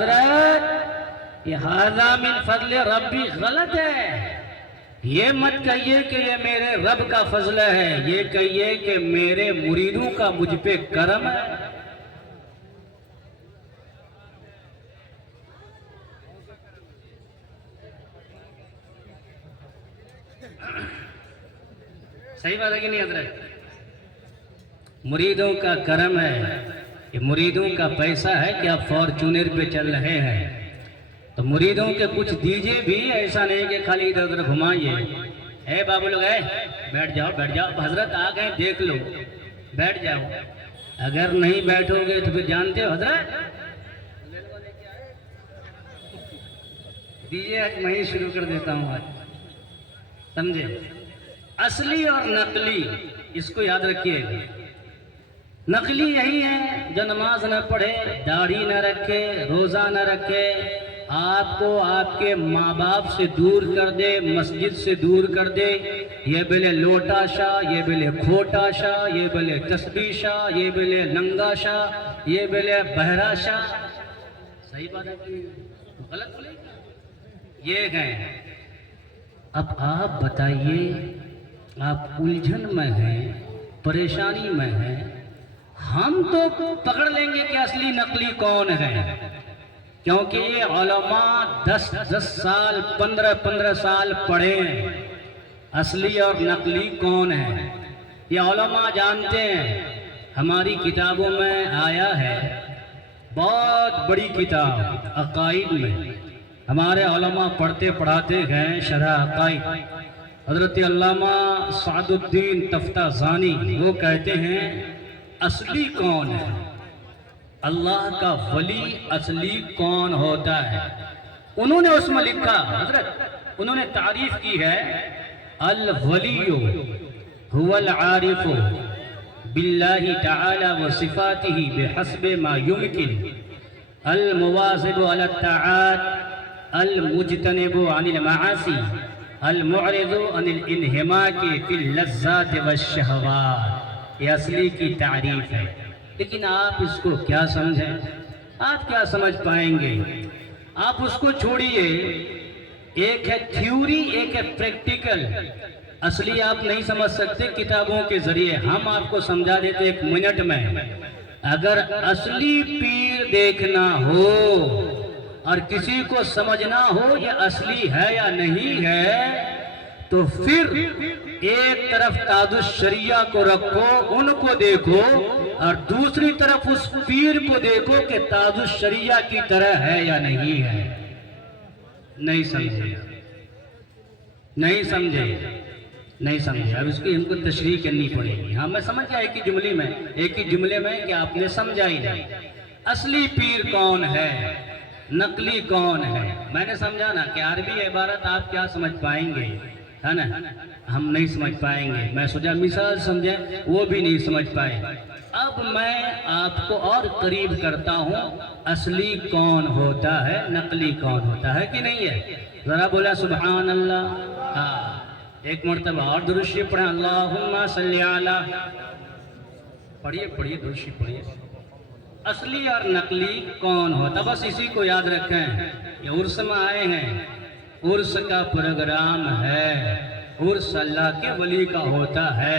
حضرت یہ ھذا من فضل ربی غلط ہے. یہ مت کہیے کہ یہ میرے رب کا فضل ہے، یہ کہیے کہ میرے مریدوں کا مجھ پہ کرم ہے. صحیح بات ہے کہ نہیں حضرت؟ مریدوں کا کرم ہے، یہ مریدوں کا پیسہ ہے کہ آپ فارچونر پہ چل رہے ہیں تو مریدوں کے کچھ دیجئے بھی، ایسا نہیں کہ خالی ادھر ادھر گھمائیے. اے بابو لوگ بیٹھ جاؤ بیٹھ جاؤ، حضرت آ گئے دیکھ لو، بیٹھ جاؤ. اگر نہیں بیٹھو گے تو پھر جانتے ہو حضرت دیجئے میں ہی شروع کر دیتا ہوں آج. سمجھے؟ اصلی اور نقلی اس کو یاد رکھیے. نقلی یہی ہے جو نماز نہ پڑھے، داڑھی نہ رکھے، روزہ نہ رکھے، آپ کو آپ کے ماں باپ سے دور کر دے، مسجد سے دور کر دے. یہ بلے لوٹا شاہ، یہ بلے کھوٹا شاہ، یہ بلے تسبیح شاہ، یہ بلے ننگا شاہ، یہ بلے بہرا شاہ. صحیح بات ہے کہ غلط بولے؟ یہ ہیں. اب آپ بتائیے، آپ الجھن میں ہیں، پریشانی میں ہیں. ہم تو پکڑ لیں گے کہ اصلی نقلی کون ہے، کیونکہ یہ علماء 10 سال 15 سال پڑھے ہیں. اصلی اور نقلی کون ہے یہ علماء جانتے ہیں. ہماری کتابوں میں آیا ہے، بہت بڑی کتاب عقائد میں ہمارے علماء پڑھتے پڑھاتے ہیں شرح عقائد. حضرت علامہ سعد الدین تفتازانی وہ کہتے ہیں اصلی کون ہے، اللہ کا ولی اصلی کون ہوتا ہے. انہوں نے اس میں لکھا، حضرت انہوں نے تعریف کی ہے، الولی هو العارف باللہ تعالی وصفاتہ بحسب ما يمکن، المواظب علی الطاعات، المجتنب عن المعاصی، المعرض عن الانہماک فی اللذات والشہوات. یہ اصلی کی تعریف ہے. لیکن آپ اس کو کیا سمجھیں؟ آپ کیا سمجھ پائیں گے؟ آپ اس کو چھوڑیے. ایک ہے تھیوری، ایک ہے پریکٹیکل. اصلی آپ نہیں سمجھ سکتے کتابوں کے ذریعے، ہم آپ کو سمجھا دیتے 1 منٹ میں. اگر اصلی پیر دیکھنا ہو اور کسی کو سمجھنا ہو یہ اصلی ہے یا نہیں ہے، تو پھر ایک طرف تاج الشریعہ کو رکھو، ان کو دیکھو، اور دوسری طرف اس پیر کو دیکھو کہ تاج الشریعہ کی طرح ہے یا نہیں ہے. نہیں سمجھے؟ نہیں سمجھے؟ نہیں سمجھے؟ اب اس کی ان کو تشریح کرنی پڑے گی. ہاں میں سمجھ گیا ایک ہی جملے میں کہ آپ نے سمجھا ہی نہیں. اصلی پیر کون ہے، نقلی کون ہے؟ میں نے سمجھا نا کہ عربی عبارت آپ کیا سمجھ پائیں گے، ہے نا؟ ہم نہیں سمجھ پائیں گے. میں سوچا مثال سمجھیں، وہ بھی نہیں سمجھ پائے. اب میں آپ کو اور قریب کرتا ہوں، اصلی کون ہوتا ہے، نقلی کون ہوتا ہے کہ نہیں ہے. ذرا بولا سبحان اللہ. ایک مرتبہ اور درود شریف پڑھیں، اللہم صلی علی. پڑھیے درود شریف پڑھیے. اصلی اور نقلی کون ہوتا، بس اسی کو یاد رکھیں. یہ عرس میں آئے ہیں، عرس کا پروگرام ہے. عرس اللہ کے ولی کا ہوتا ہے.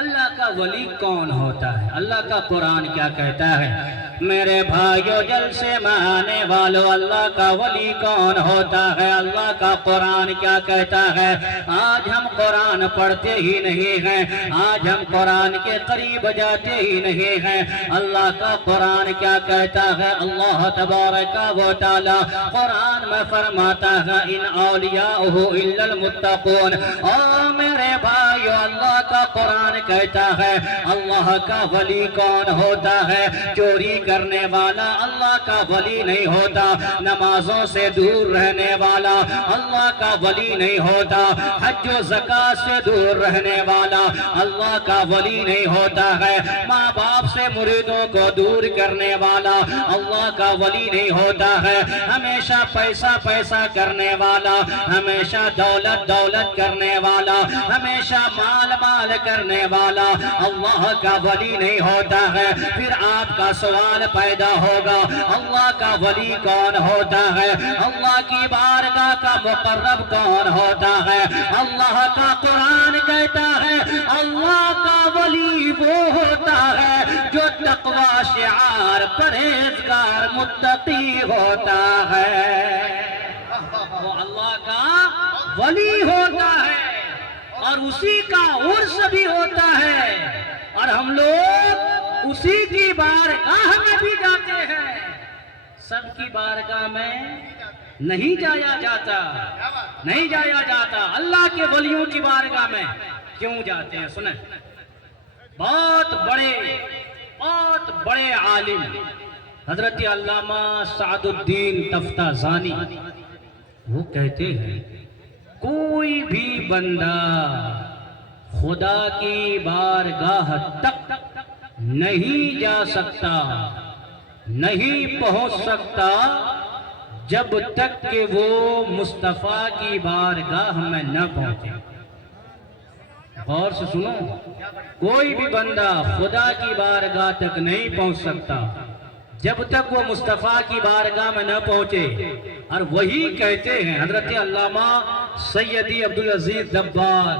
اللہ کا ولی کون ہوتا ہے؟ اللہ کا قرآن کیا کہتا ہے؟ میرے بھائیو جلسے میں آنے والوں، اللہ کا ولی کون ہوتا ہے؟ اللہ کا قرآن کیا کہتا ہے؟ آج ہم قرآن پڑھتے ہی نہیں ہیں، آج ہم قرآن کے قریب جاتے ہی نہیں ہیں. اللہ کا قرآن کیا کہتا ہے؟ اللہ تبارک و تعالی قرآن میں فرماتا ہے ان اولیاءہ الا المتقون. او میرے بھائیو، اللہ کا قرآن کہتا ہے اللہ کا ولی کون ہوتا ہے؟ چوری کرنے والا اللہ کا ولی نہیں ہوتا. نمازوں سے دور رہنے والا اللہ کا ولی نہیں ہوتا. حج و زکات سے دور رہنے والا اللہ کا ولی نہیں ہوتا ہے. ماں باپ سے مریدوں کو دور کرنے والا اللہ کا ولی نہیں ہوتا ہے. ہمیشہ پیسہ کرنے والا، ہمیشہ دولت کرنے والا، ہمیشہ مال کرنے والا اللہ کا ولی نہیں ہوتا ہے۔ پھر آپ کا سوال پیدا ہوگا اللہ کا ولی کون ہوتا ہے؟ اللہ کی بارگاہ کا مقرب کون ہوتا ہے؟ اللہ کا قرآن کہتا ہے اللہ کا ولی وہ ہوتا ہے جو تقوی شعار پرہیزگار متقی ہوتا ہے، وہ اللہ کا ولی ہوتا ہے اور اسی کا عرس بھی ہوتا ہے، اور ہم لوگ اسی کی بارگاہ میں بھی جاتے ہیں۔ سب کی بارگاہ میں نہیں جایا جاتا، نہیں جایا جاتا، اللہ کے ولیوں کی بارگاہ میں کیوں جاتے ہیں؟ سنیں، بہت بڑے عالم حضرت علامہ سعد الدین تفتازانی وہ کہتے ہیں کوئی بھی بندہ خدا کی بارگاہ تک نہیں جا سکتا، نہیں پہنچ سکتا جب تک کہ وہ مصطفیٰ کی بارگاہ میں نہ پہنچے۔ غور سے سنو، کوئی بھی بندہ خدا کی بارگاہ تک نہیں پہنچ سکتا جب تک وہ مصطفیٰ کی بارگاہ میں نہ پہنچے۔ اور وہی کہتے ہیں حضرت علامہ سیدی عبدالعزیز دباغ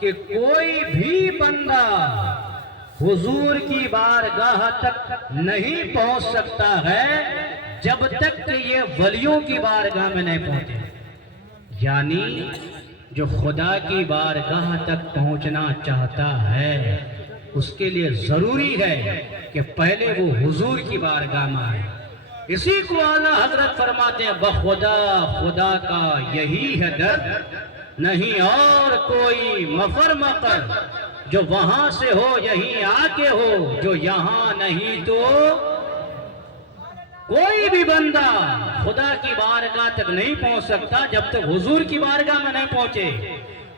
کہ کوئی بھی بندہ حضور کی بارگاہ تک نہیں پہنچ سکتا ہے جب تک کہ یہ ولیوں کی بارگاہ میں نہیں پہنچے۔ یعنی جو خدا کی بارگاہ تک پہنچنا چاہتا ہے اس کے لیے ضروری ہے کہ پہلے وہ حضور کی بارگاہ میں آئے۔ اسی کو اعلیٰ حضرت فرماتے ہیں بخدا خدا کا یہی ہے در، نہیں اور کوئی مفر مقر، جو وہاں سے ہو یہیں آ کے ہو، جو یہاں نہیں تو کوئی بھی بندہ خدا کی بارگاہ تک نہیں پہنچ سکتا جب تک حضور کی بارگاہ میں نہیں پہنچے،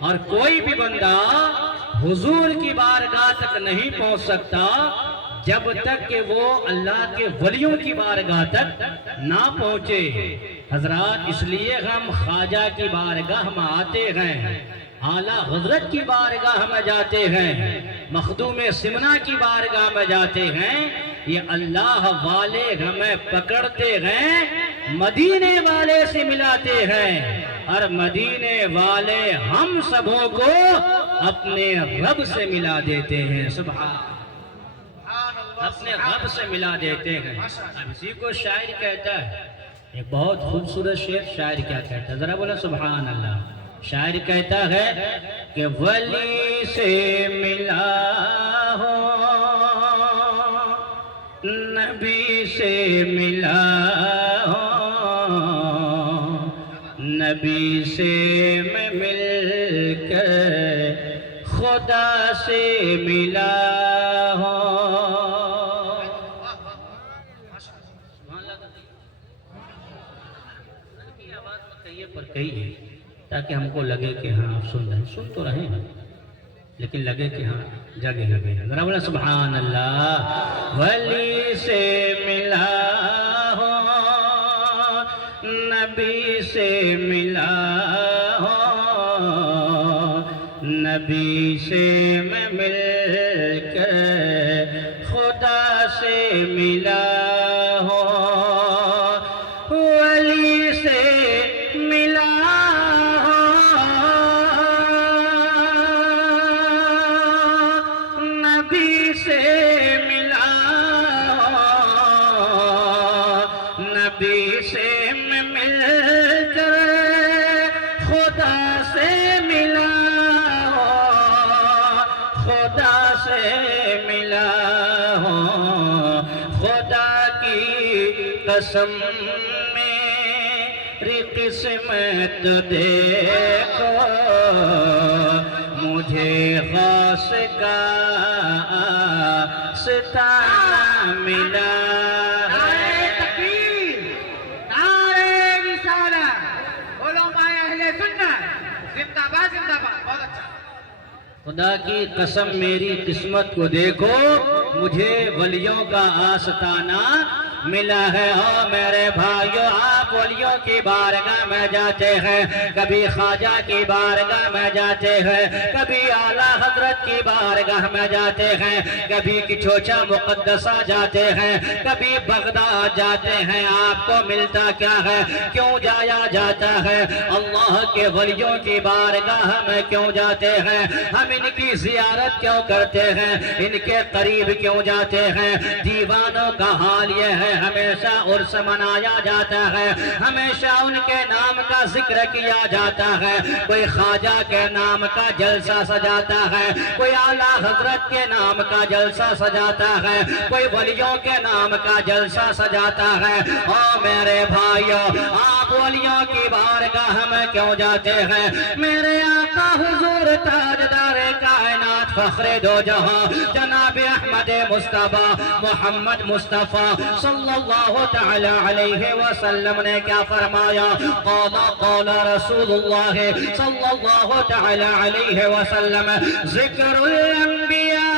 اور کوئی بھی بندہ حضور کی بارگاہ تک نہیں پہنچ سکتا جب تک کہ وہ اللہ کے ولیوں کی بارگاہ تک نہ پہنچے۔ حضرات اس لیے ہم خواجہ کی بارگاہ میں آتے ہیں، اعلیٰ حضرت کی بارگاہ میں جاتے ہیں، مخدوم سمنا کی بارگاہ میں جاتے ہیں۔ یہ اللہ والے ہمیں پکڑتے ہیں، مدینے والے سے ملاتے ہیں، اور مدینے والے ہم سبوں کو اپنے رب سے ملا دیتے ہیں۔ سبحان، اپنے رب سے ملا دیتے ہیں۔ اب اسی کو شاعر کہتا ہے، ایک بہت خوبصورت شعر، شاعر کیا کہتا ہے ذرا بولا سبحان اللہ۔ شاعر کہتا ہے کہ ولی سے ملا ہو، نبی سے ملا ہو، نبی سے میں مل کر خدا سے ملا ہو۔ پر کہیے تاکہ ہم کو لگے کہ ہاں آپ سن رہے ہیں، سن تو رہے ہیں لیکن لگے کہ ہاں جگہ لگے ہیں۔ ذرا بولا سبحان اللہ۔ ولی سے ملا ہو، نبی سے ملا ہو، نبی سے میں مل کر خدا سے ملا ہو، ولی سے ملا ہو، نبی سے ملا ہو، نبی سے میں مل کر خدا سے ملا ہو، خدا سے ملا ہو۔ خدا کی قسم میری قسمت دیکھو، مجھے غوث کا ستارہ ملا ہے۔ تکبیر، نعرہ رسالت، علماء اہل سنت زندہ باد زندہ باد۔ بہت اچھا۔ خدا کی قسم میری قسمت کو دیکھو، مجھے ولیوں کا آستانہ ملا ہے۔ ہو میرے بھائیو، آپ ولی ولیوں کی بارگاہ میں جاتے ہیں، کبھی خواجہ کی بارگاہ میں جاتے ہیں، کبھی اعلیٰ حضرت کی بارگاہ میں جاتے ہیں، کبھی کچھوچا مقدسہ جاتے ہیں، کبھی بغداد جاتے ہیں، آپ کو ملتا کیا ہے؟ کیوں جایا جاتا ہے؟ اللہ کے ولیوں کی بارگاہ میں کیوں جاتے ہیں؟ ہم ان کی زیارت کیوں کرتے ہیں؟ ان کے قریب کیوں جاتے ہیں؟ دیوانوں کا حال یہ ہے، ہمیشہ عرس منایا جاتا ہے، ہمیشہ ان کے نام کا ذکر کیا جاتا ہے، کوئی خواجہ کے نام کا جلسہ سجاتا ہے، کوئی اعلیٰ حضرت کے نام کا جلسہ سجاتا ہے، کوئی ولیوں کے نام کا جلسہ سجاتا ہے۔ او میرے بھائیو، آپ ولیوں کی بارگاہ میں کیوں جاتے ہیں؟ میرے آقا حضور تاجدار کائنات فخر دو جہاں جناب احمد مصطفیٰ محمد مصطفیٰ صلی اللہ تعالی علیہ وسلم نے کیا فرمایا؟ قال رسول اللہ صلی اللہ تعالی علیہ وسلم ذکر الانبیاء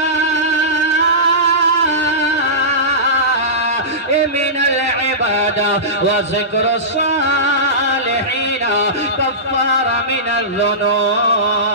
من العبادة وذكر الصالحين كفار من الذنوب۔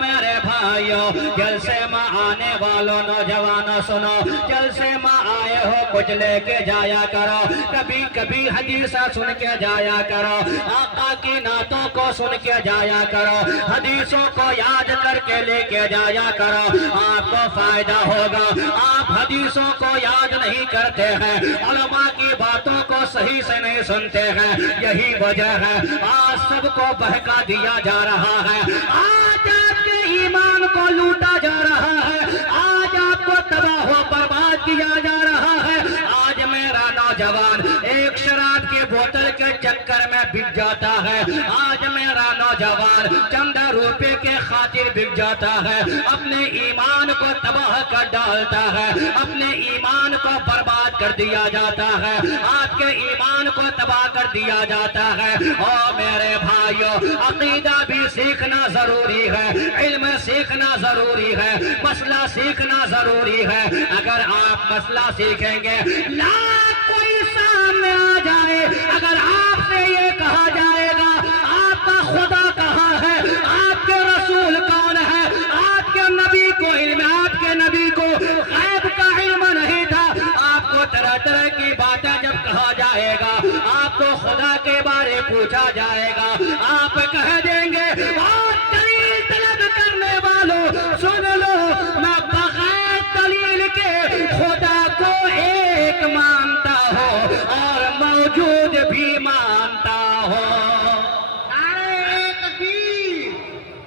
میرے بھائیو، جلسے میں آنے والوں نوجوانوں سنو، جلسے میں آئے ہو کچھ لے کے جایا کرو، کبھی کبھی حدیثہ سن کے جایا کرو، آقا کی نعتوں کو سن کے جایا کرو، حدیثوں کو یاد کر کے لے کے جایا کرو، آپ کو فائدہ ہوگا۔ آپ حدیثوں کو یاد نہیں کرتے ہیں، علماء کی باتوں کو صحیح سے نہیں سنتے ہیں، یہی وجہ ہے آج سب کو بہکا دیا جا رہا ہے، آج آپ کے ایمان کو لوٹا جا رہا ہے، آج آپ کو تباہ و برباد کیا جا رہا ہے۔ آج میرا نوجوان ایک شراب کی بوتل کے چکر میں بک جاتا ہے، آج میرا نوجوان چند روپے کے خاطر بک جاتا ہے، اپنے ایمان کو تباہ کر ڈالتا ہے، اپنے ایمان کو برباد کر دیا جاتا ہے، آپ کے ایمان کو تباہ کر دیا جاتا ہے۔ اور میرے بھائیو، عقیدہ بھی سیکھنا ضروری ہے، علم سیکھنا ضروری ہے، مسئلہ سیکھنا ضروری ہے۔ اگر آپ مسئلہ سیکھیں گے، لاکھ کوئی سامنے آ جائے، اگر آپ سے یہ کہا جائے گا آپ کا خدا کہاں ہے، آپ کے رسول کون ہے، آپ کے نبی کو علم، آپ کے نبی کو غیب کا علم نہیں تھا، آپ کو طرح طرح کی باتیں جب کہا جائے گا، آپ کو خدا کے بارے پوچھا جائے گا، آپ کہہ دیں گے اور دلیل طلب کرنے والوں سن لو، میں بغیر دلیل کے خدا کو ایک مانتا ہوں اور موجود بھی مانتا ہوں۔ نعرہ تکبیر،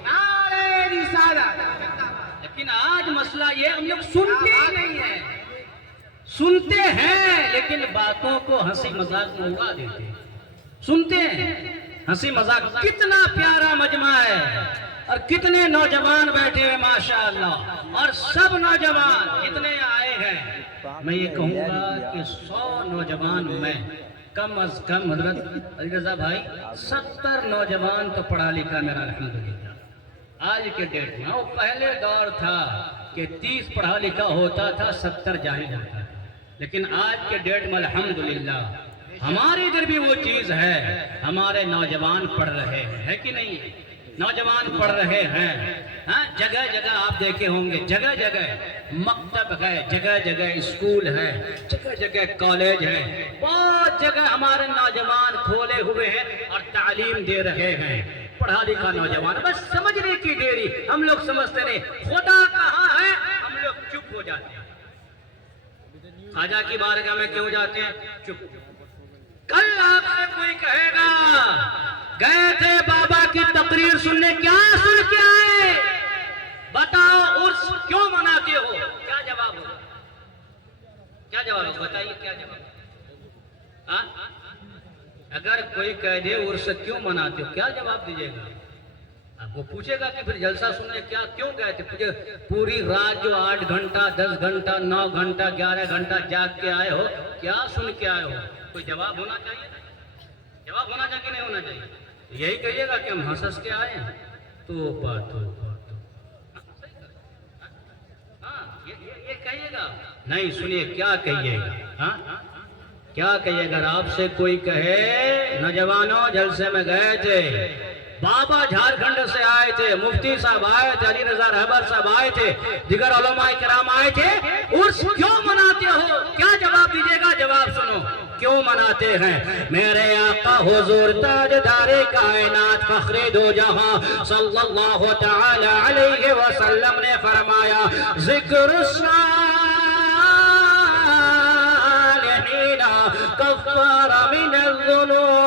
نعرہ رسالت۔ لیکن آج مسئلہ یہ ہم لوگ سنتے ہی نہیں ہیں، سنتے ہیں لیکن باتوں کو ہنسی مذاق میں اڑا دیتے ہیں، سنتے ہیں ہنسی مذاق۔ کتنا پیارا مجمع ہے اور کتنے نوجوان بیٹھے ہیں ماشاءاللہ، اور سب نوجوان اتنے آئے ہیں، میں یہ کہوں گا کہ 100 نوجوان میں کم از کم حضرت علی رضا بھائی 70 نوجوان تو پڑھا لکھا میرا الحمدللہ آج کے ڈیٹ میں۔ وہ پہلے دور تھا کہ 30 پڑھا لکھا ہوتا تھا، 70 جاہل ہوتا تھا، لیکن آج کے ڈیٹ میں الحمدللہ ہمارے ادھر بھی وہ چیز ہے، ہمارے نوجوان پڑھ رہے ہیں، ہے کہ نہیں؟ نوجوان پڑھ رہے ہیں، ہاں جگہ جگہ آپ دیکھے ہوں گے، جگہ جگہ مکتب ہے، جگہ جگہ اسکول ہے، جگہ جگہ کالج ہے، بہت جگہ ہمارے نوجوان کھولے ہوئے ہیں اور تعلیم دے رہے ہیں، پڑھا لکھا نوجوان۔ بس سمجھنے کی دیری، ہم لوگ سمجھتے نہیں خدا کہاں ہے، ہم لوگ چپ ہو جاتے ہیں۔ خواجہ کی بارگاہ میں کیوں جاتے ہیں؟ چپ۔ کل آپ سے کوئی کہے گا گئے تھے بابا کی تقریر سننے، کیا سن کے آئے؟ بتاؤ عرس کیوں مناتے ہو؟ کیا جواب ہوگا؟ کیا جواب ہوگا؟ بتائیے کیا جواب؟ اگر کوئی کہہ دے عرس کیوں مناتے ہو، کیا جواب دیجیے گا؟ اب وہ پوچھے گا کہ پھر جلسہ سننے کیوں گئے تھے؟ پوری رات جو 8 گھنٹہ 10 گھنٹہ 9 گھنٹہ 11 گھنٹہ جاگ کے آئے ہو، کیا سن کے آئے ہو؟ کوئی جواب ہونا چاہیے، جواب ہونا چاہیے کہ نہیں ہونا چاہیے؟ یہی کہیے گا کہ ہم ہنس کے آئے ہیں تو بات ہاں یہ کہیے گا؟ نہیں، سنیے کیا کہیے گا، ہاں کیا کہیے اگر آپ سے کوئی کہے نوجوانوں جلسے میں گئے تھے، بابا جھارکھنڈ سے آئے تھے، مفتی صاحب آئے تھے، علی رضا رہبر صاحب آئے تھے، دیگر علماء کرام آئے تھے، عرس کیوں مناتے ہو؟ کیا جواب دیجیے گا؟ جواب سنو کیوں مناتے ہیں؟ میرے آقا حضور تاجدار کائنات فخر دو جہاں صلی اللہ تعالی علیہ وسلم نے فرمایا ذکر الصالحین کفار من الذنوب۔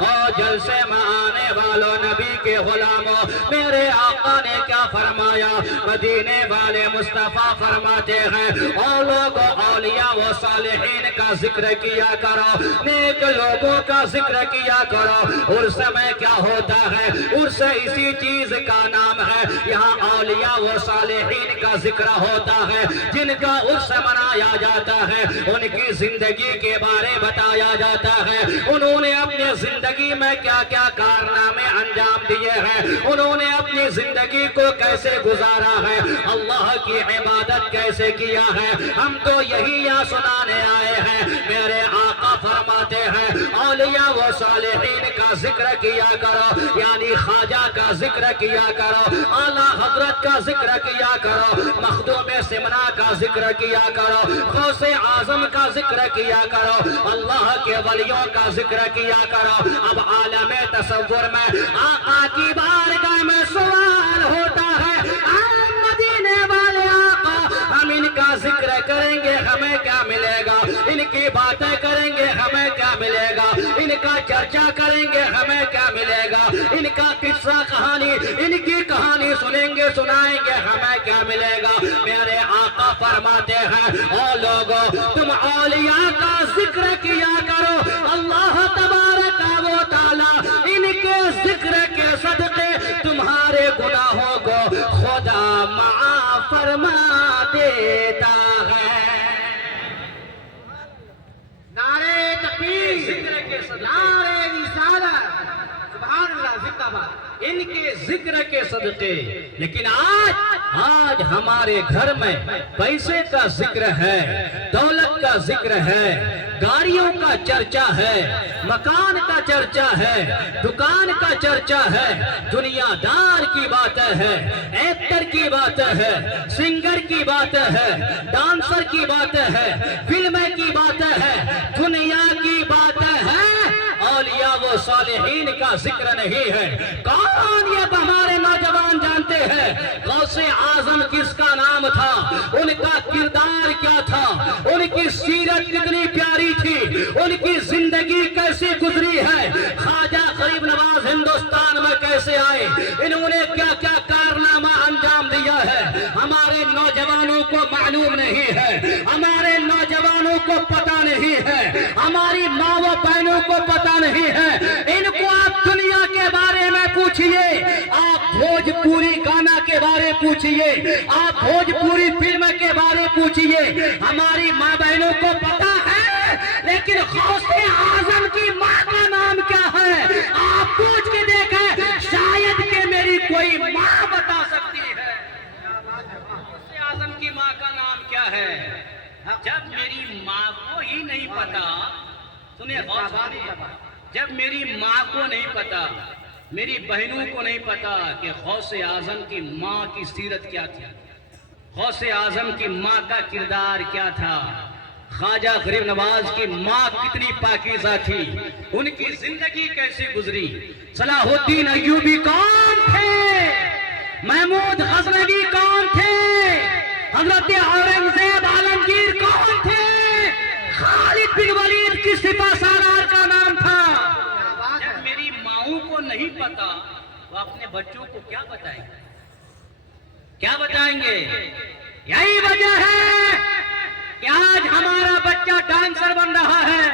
اور جلسے میں آنے والوں نبی کے غلاموں، میرے آقا نے کیا فرمایا؟ مدینے والے مصطفیٰ فرماتے ہیں اور لوگوں اولیاء و صالحین کا ذکر کیا کرو، نیک لوگوں کا ذکر کیا کرو۔ عرس میں کیا ہوتا ہے؟ عرس اسی چیز کا نام ہے، یہاں اولیاء و صالحین کا ذکر ہوتا ہے، جن کا عرس منایا جاتا ہے، ان کی زندگی کے بارے بتایا جاتا ہے، انہوں نے اپنے زندگی میں کیا کیا کارنامے انجام دیے ہیں، انہوں نے اپنی زندگی کو کیسے گزارا ہے، اللہ کی عبادت کیسے کیا ہے، ہم تو یہی یہاں سنانے آئے ہیں۔ میرے آقا فرماتے ہیں اولیاء و صالحین کا ذکر کیا کرو، یعنی خواجہ کا ذکر کیا کرو، اعلیٰ حضرت کا ذکر کیا کرو، مخدوم سمنا کا ذکر کیا کرو، غوث اعظم کا ذکر کیا کرو، اللہ کے ولیوں کا ذکر کیا کرو۔ اب عالم تصور میں آقا کی بارگاہ میں سوال ہوتا ہے، مدینے والے آقا ہم ان کا ذکر کریں گے ہمیں کیا ملے گا؟ ان کی باتیں کریں گے ہمیں کیا ملے گا؟ ان کا چرچا کریں گے ہمیں کیا ملے گا؟ ان کا قصہ کہانی، ان کی کہانی سنیں گے سنائیں گے ہمیں کیا ملے گا؟ میرے آقا فرماتے ہیں او لوگو تم اولیاء کا ذکر کیا کرو، اللہ تبارک و تعالی ان کے ذکر کے صدقے تمہارے گناہوں کو خدا معاف فرما دیتا ہے۔ نعرے تکبیر، نعرے رسالت، سبحان اللہ، زندہ باد۔ ان کے ذکر کے صدقے، لیکن آج ہمارے گھر میں پیسے کا ذکر ہے، دولت کا ذکر ہے، گاڑیوں کا چرچا ہے، مکان کا چرچا ہے، دکان کا چرچا ہے، دنیا دار کی باتیں ہے، ایکٹر کی باتیں ہے، سنگر کی باتیں ہے، ڈانسر کی باتیں ہے، فلمیں کی باتیں ہے، دنیا کی باتیں ہے، اولیاء و صالحین کا ذکر نہیں ہے۔ کون یہ ہمارے نوجوان جانتے ہیں غوث اعظم کس کا نام تھا؟ ان کا کردار کیا تھا؟ ان کی سیرت کتنی پیاری تھی؟ ان کی زندگی کیسی گزری ہے؟ خواجہ غریب نواز ہندوستان میں کیسے آئے؟ انہوں نے کیا کیا کارنامہ انجام دیا ہے؟ ہمارے نوجوانوں کو معلوم نہیں ہے، ہمارے نوجوانوں کو پتہ نہیں ہے، ہماری ماں و بہنوں کو پتہ نہیں ہے۔ ان کو آپ دنیا کے بارے میں پوچھئے، آپ بھوجپوری گانا کے بارے پوچھئے، آپ بھوجپوری فلم کے بارے پوچھئے، ہماری ماں بہنوں کو پتہ ہے، لیکن غوث اعظم کی ماں کا نام کیا ہے؟ آپ پوچھ کے دیکھیں، شاید کہ میری کوئی ماں بتا سکتی ہے۔ غوث اعظم کی ماں کا نام کیا ہے؟ جب میری ماں کو ہی نہیں پتا، سنیں غور سے، جب میری ماں کو نہیں پتا، میری بہنوں کو نہیں پتا کہ غوث اعظم کی ماں کی سیرت کیا تھی، غوث اعظم کی ماں کا کردار کیا تھا، خواجہ غریب نواز کی ماں کتنی پاکیزہ تھی، ان کی زندگی کیسی گزری، صلاح الدین ایوبی کون تھے، محمود غزنوی کون تھے، حضرت اورنگزیب عالمگیر کون تھے، خالد بن ولید کی سپہ سالار کا نام تھا۔ جب میری ماؤں کو نہیں پتا وہ اپنے بچوں کو کیا بتائیں گے؟ کیا بتائیں گے؟ یہی وجہ ہے کہ آج ہمارا بچہ ڈانسر بن رہا ہے،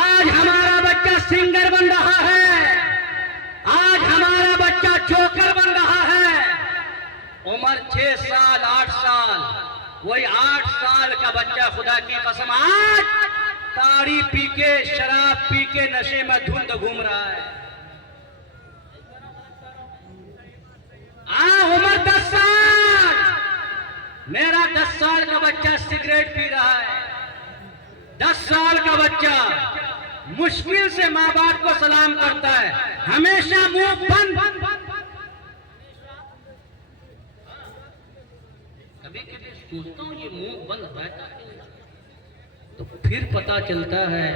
آج ہمارا بچہ سنگر بن رہا ہے، آج ہمارا بچہ جوکر بن رہا ہے۔ عمر 6 سال 8 سال، وہی 8 سال کا بچہ خدا کی قسم آج تاڑی پی کے شراب پی کے نشے میں دھند گھوم رہا ہے۔ عمر 10 سال میرا 10 سال کا بچہ سگریٹ پی رہا ہے، 10 سال کا بچہ مشکل سے ماں باپ کو سلام کرتا ہے، ہمیشہ منہ بند. کبھی کبھی سوچتا ہوں یہ منہ بند رہتا ہے تو پھر پتا چلتا ہے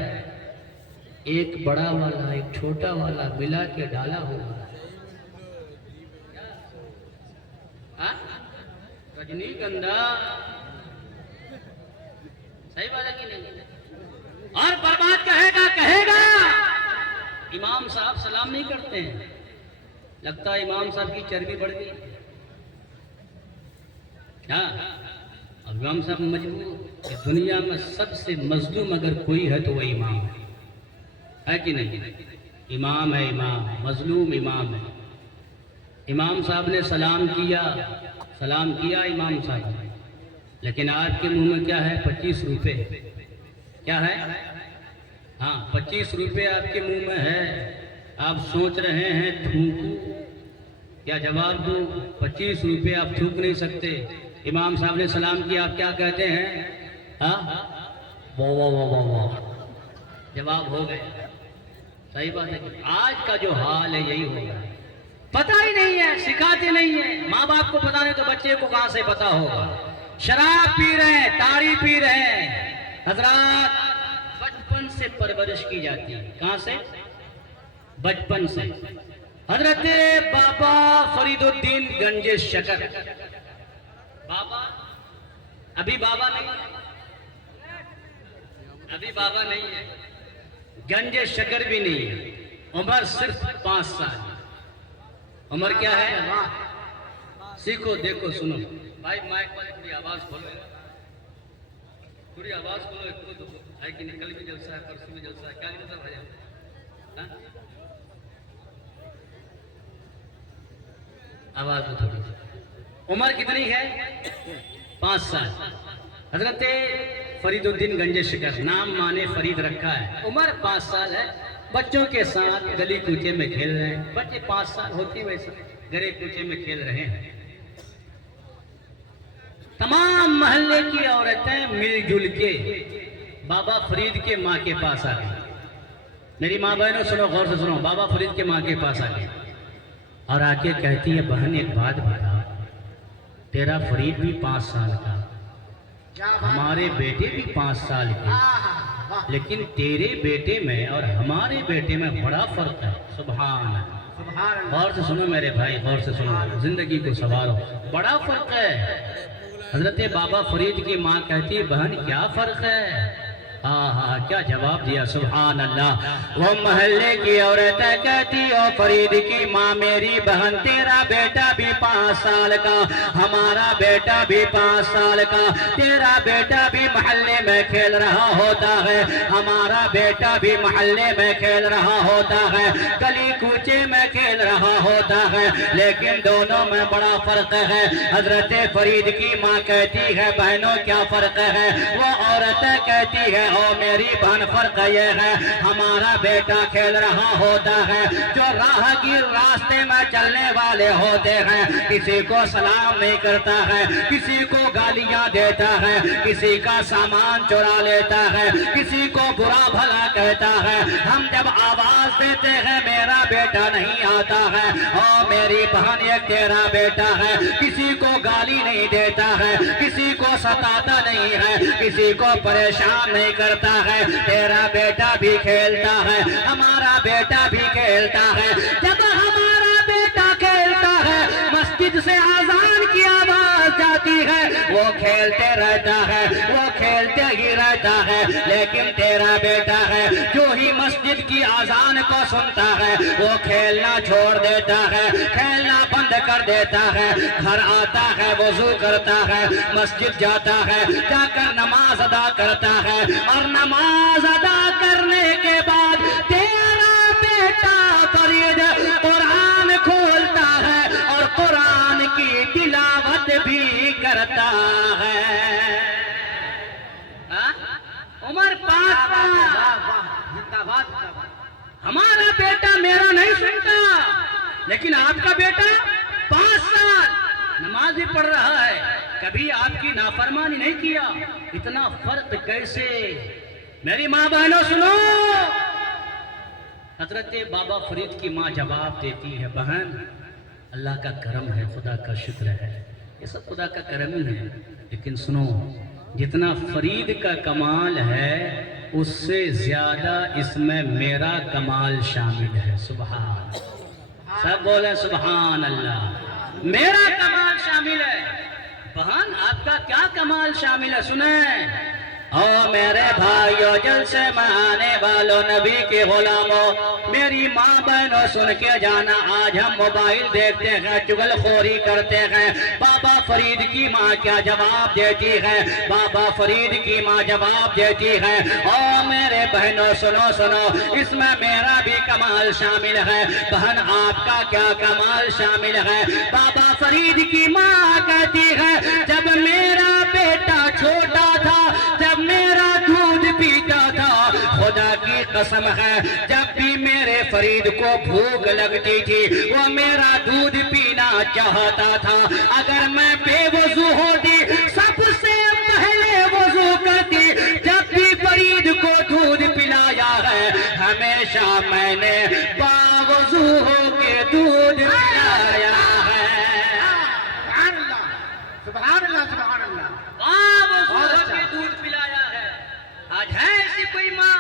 ایک بڑا والا ایک چھوٹا والا ملا کے ڈالا ہوا ہے. رجنی گندھا صحیح بات ہے کہ نہیں؟ اور برباد کہے گا امام صاحب سلام نہیں کرتے ہیں، لگتا ہے امام صاحب کی چربی بڑھ گئی. ہاں اب امام صاحب مجبور کہ دنیا میں سب سے مظلوم اگر کوئی ہے تو وہ امام ہے کہ نہیں؟ امام ہے، امام مظلوم امام ہے. امام صاحب نے سلام کیا امام صاحب نے، لیکن آپ کے منہ میں کیا ہے؟ 25 روپے. کیا ہے؟ ہاں 25 روپے آپ کے منہ میں ہے. آپ سوچ رہے ہیں تھوکوں یا جواب دوں؟ 25 روپے آپ تھوک نہیں سکتے. امام صاحب نے سلام کیا، آپ کیا کہتے ہیں؟ ہاں واہ واہ واہ واہ واہ، جواب ہو گئے. صحیح بات ہے. آج کا جو حال ہے یہی ہوگا. پتہ ہی نہیں ہے، سکھاتے نہیں ہیں. ماں باپ کو پتہ نہیں تو بچے کو کہاں سے پتہ ہوگا؟ شراب پی رہے ہیں، تاڑی پی رہے ہیں. حضرات بچپن سے پرورش کی جاتی ہے. کہاں سے؟ بچپن سے. حضرت بابا فرید الدین گنج شکر، بابا ابھی بابا نہیں ہے، گنج شکر بھی نہیں ہے. عمر صرف 5 سال. عمر کیا ہے؟ سیکھو دیکھو سنو. بھائی مائک والے تھوڑی آواز کھولو، تھوڑی آواز کھولو. ایک تو ہے کہ نہیں؟ کل بھی جلسہ ہے، پرسوں بھی جلسہ ہے. کیا جلسہ بھائی؟ آواز تو تھوڑی. عمر کتنی ہے؟ 5 سال. حضرت فرید الدین گنج شکر، نام مانے فرید رکھا ہے. عمر 5 سال ہے. بچوں کے ساتھ گلی کوچے میں کھیل رہے ہیں. بچے 5 سال ہوتے ویسے گلی کوچے میں کھیل رہے ہیں. تمام محلے کی عورتیں مل جل کے بابا فرید کے ماں کے پاس آ گئی. میری ماں بہنوں سنو، غور سے سنو. بابا فرید کے ماں کے پاس آ گئی اور آ کے کہتی ہے بہن ایک بات بتا، تیرا فرید بھی 5 سال کا، ہمارے بیٹے بھی 5 سال کے، لیکن تیرے بیٹے میں اور ہمارے بیٹے میں بڑا فرق ہے. سبحان اللہ. غور سے سنو میرے بھائی، غور سے سنو، زندگی کو سنوارو. بڑا فرق ہے. حضرت بابا فرید کی ماں کہتی ہے بہن کیا فرق ہے؟ ہاں کیا جواب دیا. سبحان اللہ. وہ محلے کی عورتیں کہتی او فرید کی ماں میری بہن تیرا بیٹا بھی 5 سال کا، ہمارا بیٹا بھی 5 سال کا. تیرا بیٹا بھی محلے میں کھیل رہا ہوتا ہے، ہمارا بیٹا بھی محلے میں کھیل رہا ہوتا ہے، گلی کوچے میں کھیل رہا ہوتا ہے، لیکن دونوں میں بڑا فرق ہے. حضرت فرید کی ماں کہتی ہے بہنوں کیا فرق ہے؟ وہ عورتیں کہتی ہے او میری بہن فرق یہ ہے ہمارا بیٹا کھیل رہا ہوتا ہے، جو راہگیر راستے میں چلنے والے ہوتے ہیں کسی کو سلام نہیں کرتا ہے، کسی کو گالیاں دیتا ہے، کسی کا سامان چرا لیتا ہے، کسی کو برا بھلا کہتا ہے. ہم جب آواز دیتے ہیں میرا بیٹا نہیں آتا ہے. او میری بہن یہ تیرا بیٹا ہے، کسی کو گالی نہیں دیتا ہے، کسی کو ستاتا نہیں ہے، کسی کو پریشان نہیں کرتا ہے. تیرا بیٹا بھی کھیلتا ہے، ہمارا بیٹا بھی کھیلتا ہے. جب ہمارا بیٹا کھیلتا ہے مسجد سے اذان کی آواز جاتی ہے وہ کھیلتے رہتا ہے، وہ کھیلتے ہی رہتا ہے. لیکن تیرا بیٹا ہے جو ہی مسجد کی اذان کو سنتا ہے وہ کھیلنا چھوڑ دیتا ہے، کھیلنا بند کر دیتا ہے. گھر آتا ہے وضو کرتا ہے، مسجد جاتا ہے، جا کر نماز ادا کرتا ہے، اور نماز ادا کرنے کے بعد تیرا بیٹا فرید قرآن کھولتا ہے اور قرآن کی تلاوت بھی کرتا ہے. عمر 5 سال. ہمارا بیٹا میرا نہیں سنتا، لیکن آپ کا بیٹا 5 سال نماز بھی پڑھ رہا ہے، کبھی آپ کی نافرمانی نہیں کیا. اتنا فرق کیسے؟ میری ماں بہنوں سنو. حضرت بابا فرید کی ماں جواب دیتی ہے، بہن اللہ کا کرم ہے، خدا کا شکر ہے، یہ سب خدا کا کرم ہی ہے، لیکن سنو جتنا فرید کا کمال ہے اس سے زیادہ اس میں میرا کمال شامل ہے. سبحان، سب بولے سبحان اللہ. میرا کمال شامل ہے. بہن آپ کا کیا کمال شامل ہے؟ سنیں. او میرے بھائیو، جلسے میں آنے والوں، نبی کے غلاموں، میری ماں بہنوں سن کے جانا. آج ہم موبائل دیکھتے ہیں، چغل خوری کرتے ہیں. بابا فرید کی ماں کیا جواب دیتی ہے؟ بابا فرید کی ماں جواب دیتی ہے، او میرے بہنوں سنو سنو، اس میں میرا بھی کمال شامل ہے. بہن آپ کا کیا کمال شامل ہے؟ بابا فرید کی ماں کہتی ہے، جب میرا بیٹا چھوٹا تھا، جب میرا دودھ پیتا تھا، خدا کی قسم ہے جب بھی میرے فرید کو بھوک لگتی تھی وہ میرا دودھ پینا چاہتا تھا. اگر میں بے وضو ہوتی سب سے پہلے وضو کرتی. جب بھی فرید کو دودھ پلایا ہے ہمیشہ میں نے باوضو ہو کے دودھ پلایا ہے. سبحان اللہ سبحان اللہ. باوضو ہو کے دودھ پلایا ہے. آج ہے ایسی کوئی ماں؟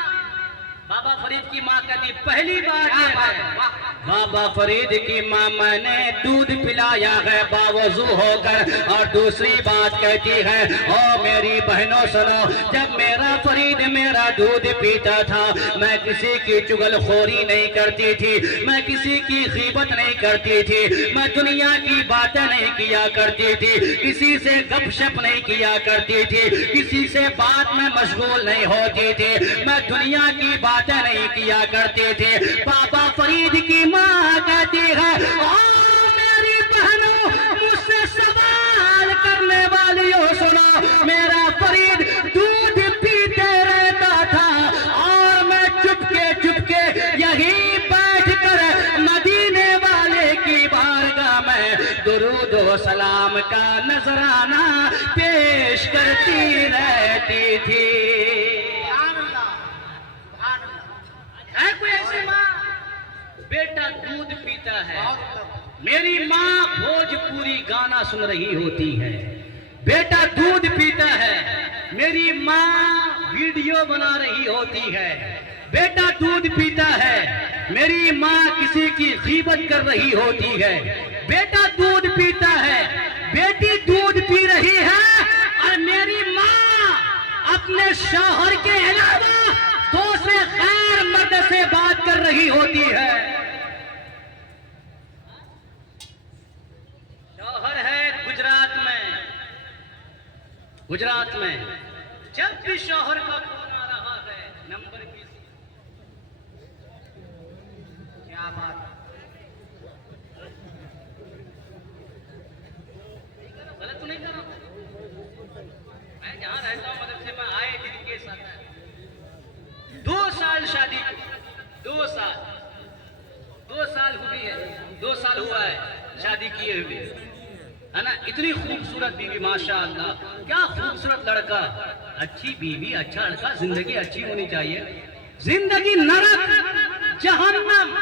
بابا فرید کی ماں کہتی پہلی بات یہ ہے، بابا فرید کی ماں میں نے دودھ پلایا ہے باوضو ہو کر. اور دوسری بات کہتی ہے، او میری بہنوں سنو، جب میرا فرید میرا دودھ پیتا تھا میں کسی کی چغل خوری نہیں کرتی تھی، میں کسی کی غیبت نہیں کرتی تھی، میں دنیا کی باتیں نہیں کیا کرتی تھی، کسی سے گپ شپ نہیں کیا کرتی تھی، کسی سے بات میں مشغول نہیں ہوتی تھی، میں دنیا کی باتیں نہیں کیا کرتی تھی. بابا فرید کی ماں کہتی ہے، او میری بہنوں مجھ سے سوال کرنے والیوں سنو، میرا فرید دودھ پیتے رہتا تھا اور میں چپ کے یہی بیٹھ کر مدینے والے کی بارگاہ میں درود و سلام کا نذرانہ پیش کرتی رہتی تھی. ہے کوئی ایسی ماں؟ بیٹا دودھ پیتا ہے، میری ماں بھوجپوری گانا سن رہی ہوتی ہے. بیٹا دودھ پیتا ہے، میری ماں ویڈیو بنا رہی ہوتی ہے. بیٹا دودھ پیتا ہے، میری ماں کسی کی غیبت کر رہی ہوتی ہے. بیٹا دودھ پیتا ہے، بیٹی دودھ پی رہی ہے، اور میری ماں اپنے شوہر کے علاوہ دوسرے غیر مرد سے بات کر رہی ہوتی ہے. شوہر ہے گجرات میں جب بھی شوہر کا فون آ رہا ہے نمبر کی کیا بات ہے، غلط تو نہیں کر رہا ہوں. میں جہاں رہتا ہوں مدرسے میں آئے دن کے ساتھ 2 سال شادی کی، 2 سال ہوئی ہے، 2 سال ہوا ہے شادی کیے ہوئے، ہے نا. اتنی خوبصورت بیوی، ماشاء اللہ کیا خوبصورت لڑکا. اچھی بیوی اچھا لڑکا، زندگی اچھی ہونی چاہیے. زندگی نرک جہنم.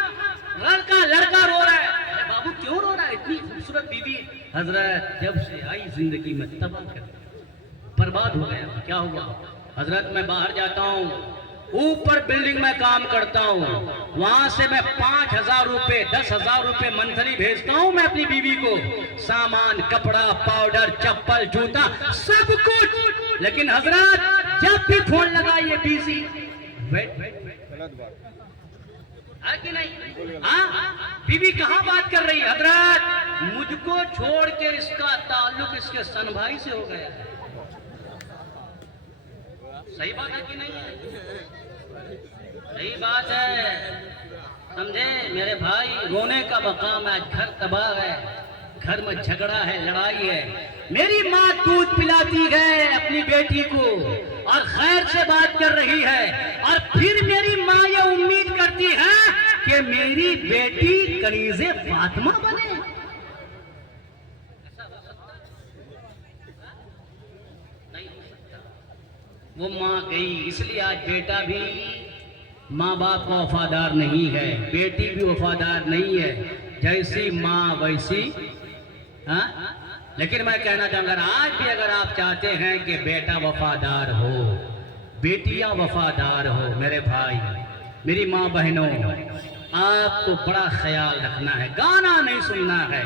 لڑکا رو رہا ہے، ارے بابو کیوں رو رہا ہے؟ اتنی خوبصورت بیوی. حضرت جب سے آئی زندگی میں تباہ کر برباد ہو گیا. کیا ہوا؟ حضرت میں باہر جاتا ہوں، اوپر بلڈنگ میں کام کرتا ہوں، وہاں سے میں 5,000 روپے 10,000 روپے منتھلی بھیجتا ہوں میں اپنی بیوی کو، سامان، کپڑا، پاؤڈر، چپل، جوتا، سب کچھ. لیکن حضرت جب بھی فون لگائیے بیزی. ہے کہ نہیں؟ ہاں بیوی کہاں بات کر رہی ہے؟ حضرت مجھ کو چھوڑ کے اس کا تعلق اس کے سن بھائی سے ہو گیا. صحیح بات ہے کہ نہیں ہے؟ صحیح بات ہے. سمجھے میرے بھائی، رونے کا مقام ہے. آج گھر تباہ ہے، گھر میں جھگڑا ہے، لڑائی ہے. میری ماں دودھ پلاتی ہے اپنی بیٹی کو اور خیر سے بات کر رہی ہے، اور پھر میری ماں یہ امید کرتی ہے کہ میری بیٹی کنیزِ فاطمہ بنے. وہ ماں گئی، اس لیے آج بیٹا بھی ماں باپ کا وفادار نہیں ہے، بیٹی بھی وفادار نہیں ہے، جیسی ماں ویسی ہاں۔ لیکن میں کہنا چاہوں گا آج بھی اگر آپ چاہتے ہیں کہ بیٹا وفادار ہو، بیٹیاں وفادار ہو، میرے بھائی میری ماں بہنوں، آپ کو بڑا خیال رکھنا ہے، گانا نہیں سننا ہے،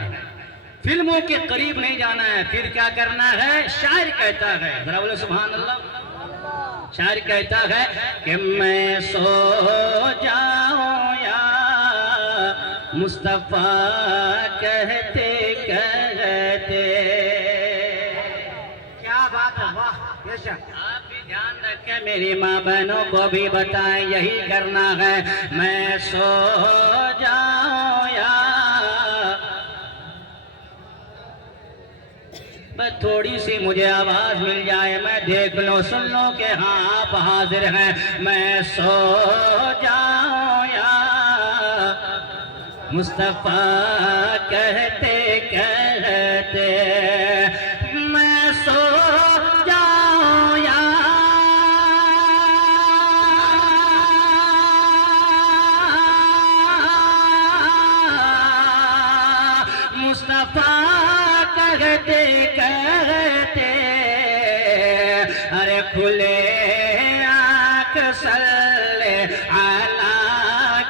فلموں کے قریب نہیں جانا ہے، پھر کیا کرنا ہے؟ شاعر کہتا ہے، ذرا بولے سبحان اللہ، شاعر کہتا ہے کہ میں سو جاؤں یا مصطفیٰ کہتے کہتے۔ کیا بات ہے، واہ بے شک۔ آپ بھی دھیان رکھیں، میری ماں بہنوں کو بھی بتائیں یہی کرنا ہے، میں سو جاؤں یا بس تھوڑی سی مجھے آواز مل جائے، میں دیکھ لوں سن لوں کہ ہاں آپ حاضر ہیں، میں سو جاؤں یا مصطفیٰ کہتے کہتے، میں سو جاؤں یا مصطفیٰ کہتے کہتے، ارے کھلے آنکھ صلی علی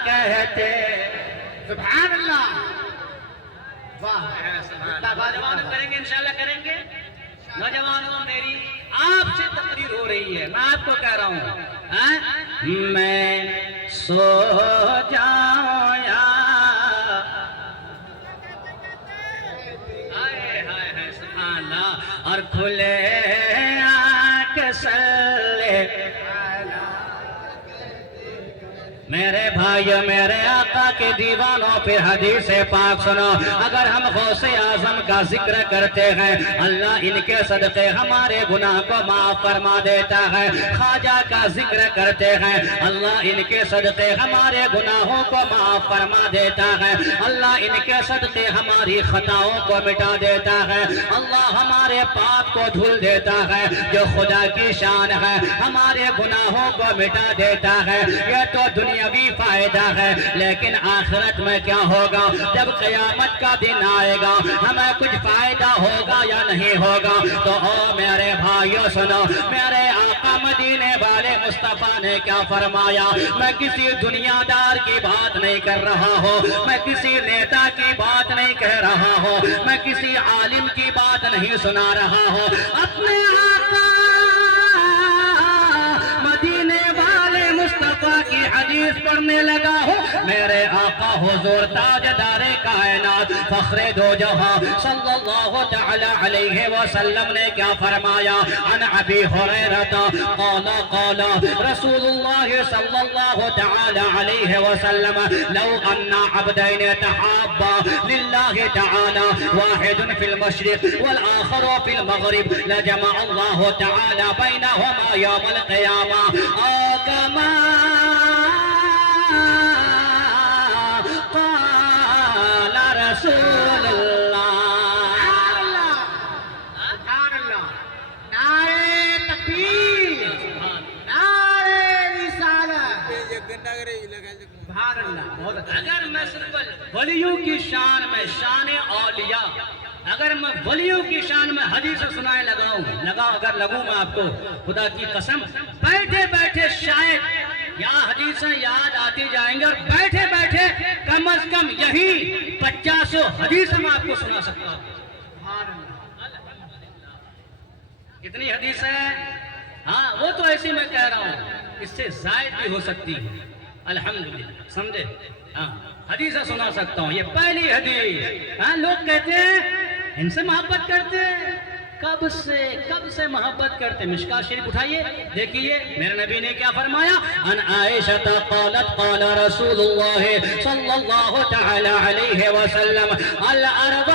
کہتے۔ سبحان اللہ، واہ نوجوانوں کریں گے، انشاءاللہ کریں گے۔ نوجوانوں میری آپ سے تقریر ہو رہی ہے، میں آپ کو کہہ رہا ہوں میں سو جاؤں یا سبحان اللہ، اور کھلے آنکھ صلی میرے بھائیو میرے آقا کے دیوانوں پہ حدیث پاک سنو، اگر ہم غوث اعظم کا ذکر کرتے ہیں اللہ ان کے صدقے ہمارے گناہ کو معاف فرما دیتا ہے، خواجہ کا ذکر کرتے ہیں اللہ ان کے صدقے ہمارے گناہوں کو معاف فرما دیتا ہے، اللہ ان کے صدقے ہماری خطاؤں کو مٹا دیتا ہے، اللہ ہمارے پاپ کو دھل دیتا ہے، جو خدا کی شان ہے ہمارے گناہوں کو مٹا دیتا ہے۔ یہ تو دنیاوی فائدہ ہے، لیکن آخرت میں کیا ہوگا؟ جب قیامت کا دن آئے گا ہمیں کچھ فائدہ ہوگا یا نہیں ہوگا؟ تو او میرے بھائیو سنو، میرے آقا مدینے والے مصطفیٰ نے کیا فرمایا؟ میں کسی دنیا دار کی بات نہیں کر رہا ہوں، میں کسی نیتا کی بات نہیں کہہ رہا ہوں، میں کسی عالم کی بات نہیں سنا رہا ہوں، اپنے آقا مدینے والے مصطفیٰ کی حدیث پڑھنے لگا ہوں۔ میرے آقا حضور تاجدار کائنات فخر دو جہاں صلی اللہ تعالی علیہ وسلم نے کیا فرمایا؟ عن ابی ہریرہ قال قال رسول اللہ صلی اللہ تعالی علیہ وسلم لو ان عبدین تحابا للہ تعالی واحد فی المشرق والآخر فی المغرب لجمع اللہ تعالی بینہما یوم القیامہ او کما قال رسول اللہ۔ سبحان اللہ، نعرہ تکبیر، نعرہ رسالت، سبحان اللہ، بہت اچھا۔ اگر میں صرف ولیوں کی شان میں، شان اولیاء، اگر میں ولیوں کی شان میں حدیث سنائے لگاؤں اگر میں آپ کو خدا کی قسم بیٹھے بیٹھے شاید یا حدیثیں یاد آتی جائیں گے، اور بیٹھے بیٹھے کم از کم یہی 50 حدیثیں میں آپ کو سنا سکتا ہوں۔ سبحان اللہ، کتنی حدیثیں ہیں؟ ہاں وہ تو ایسی میں کہہ رہا ہوں، اس سے زائد بھی ہو سکتی ہے، الحمدللہ، سمجھے؟ ہاں حدیثیں سنا سکتا ہوں، یہ پہلی حدیث۔ ہاں لوگ کہتے ہیں ان سے محبت کرتے ہیں، کب سے محبت کرتے؟ مشکات شریف اٹھائیے دیکھیے میرے نبی نے کیا فرمایا؟ ان عائشہ قالت قال رسول اللہ صلی اللہ تعالی علیہ وسلم الارواح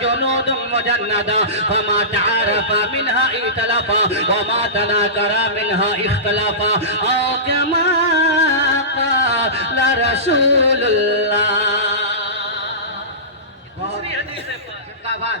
جنود مجندہ فما تعارف منها ائتلفا وما تناکر منها اختلافا او کما قال رسول اللہ۔ بہت بات۔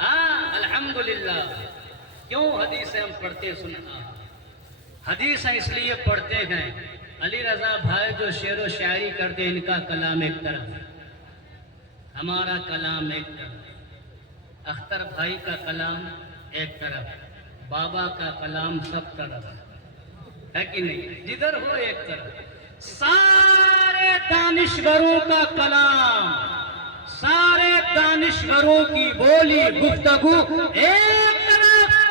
ہاں الحمدللہ. کیوں حدیثیں ہم پڑھتے سننا؟ حدیثیں اس لیے پڑھتے ہیں. علی رضا بھائی جو شعر و شاعری کرتے ان کا کلام ایک طرف، ہمارا کلام ایک طرف، اختر بھائی کا کلام ایک طرف، بابا کا کلام سب طرف ہے کہ نہیں؟ جدھر ہو ایک طرف. سارے دانشوروں کا کلام، سارے دانشوروں کی بولی گفتگو ایک طرف،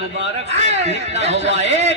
مبارک سے نکلا ہوا ایک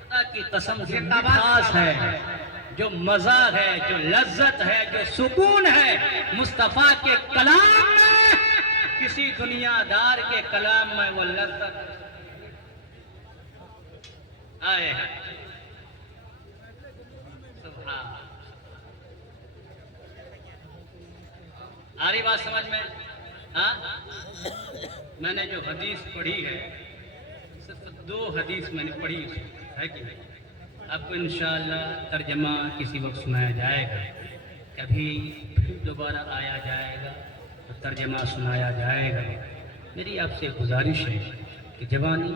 خدا کی قسم جو مٹھاس ہے، جو مزہ ہے، جو لذت ہے، جو سکون ہے مصطفیٰ کے کلام میں، کسی دنیا دار کے کلام میں وہ لذت آئے ہیں. سبحان. آ رہی بات سمجھ میں؟ ہاں میں نے جو حدیث پڑھی ہے صرف 2 حدیث میں نے پڑھی ہے کہ نہیں؟ آپ کو انشاءاللہ ترجمہ کسی وقت سنایا جائے گا، کبھی پھر دوبارہ آیا جائے گا تو ترجمہ سنایا جائے گا. میری آپ سے گزارش ہے کہ جوانی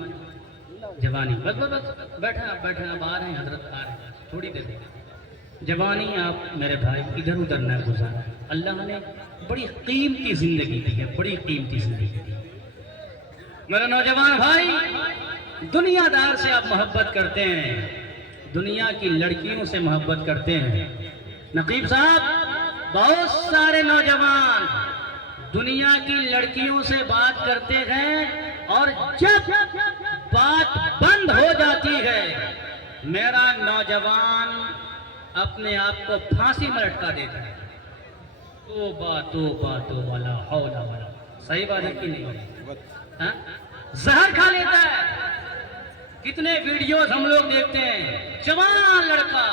بس بس بس بیٹھا اب آ رہے ہیں حضرت، آ رہے ہیں تھوڑی دیر میں. جوانی آپ میرے بھائی ادھر ادھر نہ گزارا. اللہ نے بڑی قیمتی زندگی دی ہے، بڑی قیمتی زندگی دی. میرے نوجوان بھائی، دنیا دار سے آپ محبت کرتے ہیں، دنیا کی لڑکیوں سے محبت کرتے ہیں. نقیب صاحب، بہت سارے نوجوان دنیا کی لڑکیوں سے بات کرتے ہیں اور جب بات بند ہو جاتی ہے میرا نوجوان اپنے آپ کو پھانسی میں لٹکا دیتا ہے. توبہ توبہ توبہ لا حول ولا. صحیح بات ہے کہ نہیں؟ ہاں؟ زہر کھا لیتا ہے. کتنے ویڈیوز ہم لوگ دیکھتے ہیں، جوان لڑکا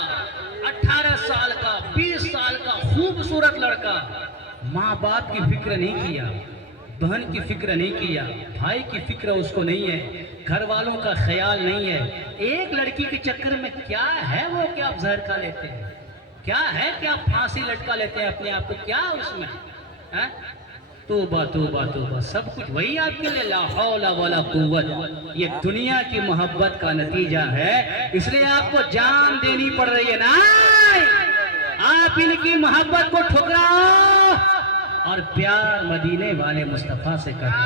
18 سال کا 20 سال کا خوبصورت لڑکا، ماں باپ کی فکر نہیں کیا، بہن کی فکر نہیں کیا، بھائی کی فکر اس کو نہیں ہے، گھر والوں کا خیال نہیں ہے. ایک لڑکی کے چکر میں کیا ہے وہ کہ آپ زہر کھا لیتے ہیں؟ کیا ہے کہ آپ پھانسی لٹکا لیتے ہیں اپنے آپ کو؟ کیا اس میں؟ توبہ توبہ توبہ. سب کچھ وہی آپ کے لیے لا حول ولا قوت. یہ دنیا کی محبت کا نتیجہ ہے، اس لیے آپ کو جان دینی پڑ رہی ہے نا. آپ ان کی محبت کو ٹھکراؤ اور پیار مدینے والے مصطفیٰ سے کرنا.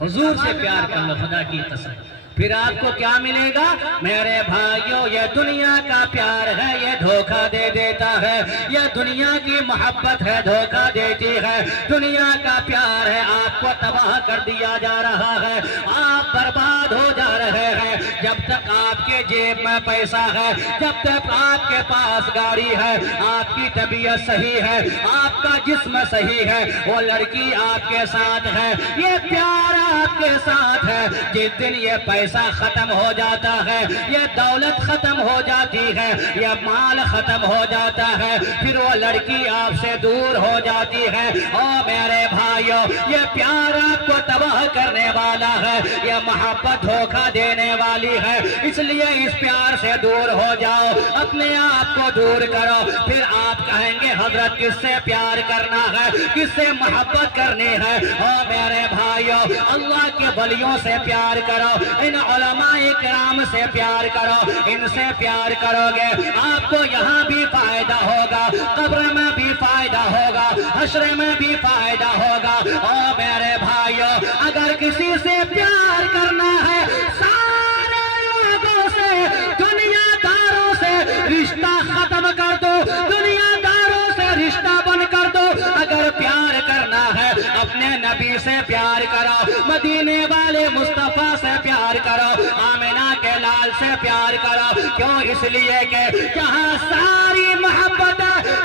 حضور سے پیار کرنا خدا کی قسم. پھر آپ کو کیا ملے گا میرے بھائیوں؟ یہ دنیا کا پیار ہے، یہ دھوکہ دے دیتا ہے. یہ دنیا کی محبت ہے، دھوکہ دیتی ہے. دنیا کا پیار ہے، آپ کو تباہ کر دیا جا رہا ہے، آپ برباد ہو جا رہے ہیں. جب تک آپ کے جیب میں پیسہ ہے، جب تک آپ کے پاس گاڑی ہے، آپ کی طبیعت صحیح ہے، آپ کا جسم صحیح ہے، وہ لڑکی آپ کے ساتھ ہے، یہ پیار آپ کے ساتھ ہے. جس دن یہ پیسہ ختم ہو جاتا ہے، یہ دولت ختم ہو جاتی ہے، یہ مال ختم ہو جاتا ہے، پھر وہ لڑکی آپ سے دور ہو جاتی ہے. او میرے بھائیوں، یہ پیار آپ کو تباہ کرنے والا ہے، یہ محبت دھوکہ دینے والی ہے. اس لیے اس پیار سے دور ہو جاؤ، اپنے آپ کو دور کرو. پھر آپ کہیں گے حضرت کس سے پیار کرنا ہے، کس سے محبت کرنی ہے؟ او میرے بھائیوں، اللہ کے ولیوں سے پیار کرو، ان علماء کرام سے پیار کرو. ان سے پیار کرو گے آپ کو یہاں بھی فائدہ ہوگا، قبر میں بھی فائدہ ہوگا، حشر میں بھی فائدہ ہوگا. او میرے بھائیوں، اگر کسی سے پیار کرنا ہے، سارے لوگوں سے، دنیا داروں سے رشتہ ختم کر دو، دنیا داروں سے رشتہ بند کر دو. اگر پیار کرنا ہے اپنے نبی سے پیار کرو، مدینے والے مصطفیٰ سے پیار کرو، آمنہ کے لال سے پیار کرو. کیوں؟ اس لیے کہ جہاں ساری محبت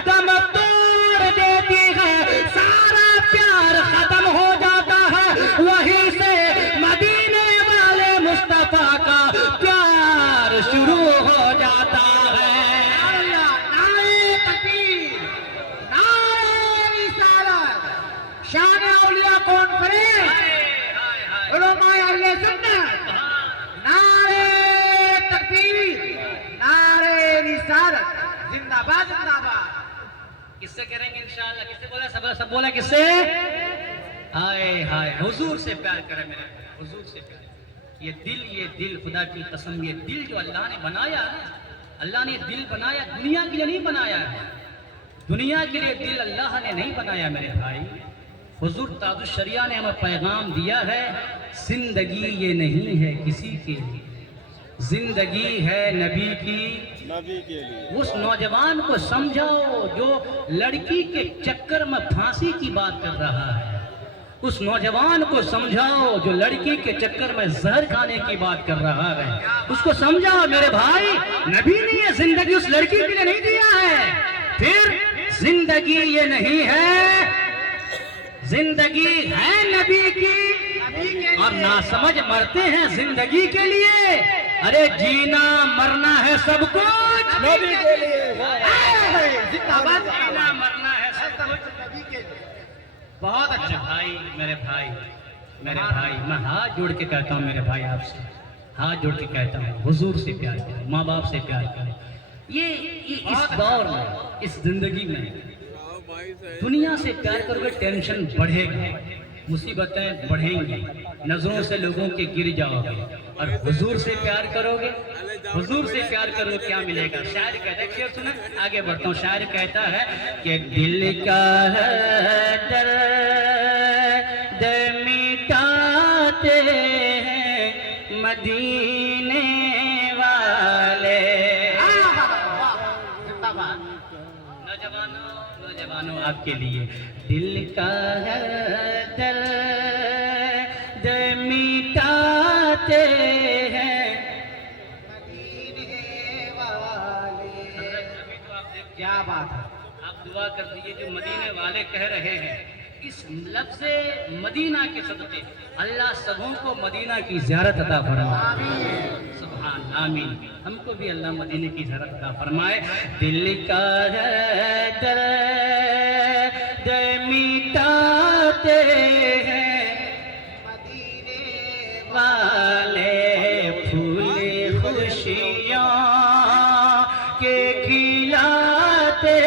دم توڑ دیتی ہے، سارا پیار ختم ہو جاتا ہے، وہیں سے مدینے والے مصطفیٰ کا پیار شروع ہو جاتا ہے. نعرہ تکبیر، نعرہ رسالت، شان اولیاء کانفرنس، علماء اہل سنت، نعرہ تکبیر، نعرہ رسالت. باد زندہ باد. کس سے کریں گے انشاءاللہ؟ کس سے بولا؟ سب بولا کس سے؟ ہائے ہائے حضور سے پیار کرے میرے بھائی، حضور سے پیار. یہ دل خدا کی قسم، یہ دل جو اللہ نے بنایا ہے، اللہ نے دل بنایا دنیا کے لیے نہیں بنایا ہے. دنیا کے لیے دل اللہ نے نہیں بنایا میرے بھائی. حضور تاج الشریعہ نے ہمیں پیغام دیا ہے، زندگی یہ نہیں ہے کسی کے لیے، زندگی ہے نبی کی. اس نوجوان کو سمجھاؤ جو لڑکی کے چکر میں پھانسی کی بات کر رہا ہے. اس نوجوان کو سمجھاؤ جو لڑکی کے چکر میں زہر کھانے کی بات کر رہا ہے. اس کو سمجھاؤ میرے بھائی، نبی نے یہ زندگی اس لڑکی کے لیے نہیں دیا ہے. پھر زندگی یہ نہیں ہے، زندگی ہے نبی کی، اور ناسمجھ مرتے ہیں زندگی کے لیے. ارے جینا مرنا ہے سب کچھ نبی کے لیے. زندہ باد. جینا مرنا ہے سب کچھ. نبی کے لیے. بہت اچھا بھائی، میرے بھائی، میں ہاتھ جوڑ کے کہتا ہوں میرے بھائی، آپ سے ہاتھ جوڑ کے کہتا ہوں، حضور سے پیار کریں، ماں باپ سے پیار کریں. یہ اس دور میں، اس زندگی میں دنیا سے پیار کرو گے ٹینشن بڑھے گا، مصیبتیں بڑھیں گی، نظروں سے لوگوں کے گر جاؤ گے. اور حضور سے پیار کرو گے، حضور سے پیار کرو کیا ملے گا؟ شاعر کہتا ہے، شعر سنیں، آگے بڑھتا ہوں. شاعر کہتا ہے کہ دل کا ہے درد مٹاتے ہیں مدینے والے. زندہ باد. نوجوانوں آپ کے لیے دل کا ہے درد مٹاتے ہیں مدینے والے. کیا بات ہے. آپ دعا کر دیجیے جو مدینے والے کہہ رہے ہیں، اس لفظ مدینہ کے صدقے اللہ سبوں کو مدینہ کی زیارت عطا فرمائے. سبحان آمین. ہم کو بھی اللہ مدینے کی زیارت عطا فرمائے. دل کا ہے درد مٹاتے ہیں مدینے والے، پھول خوشیاں کے کھلاتے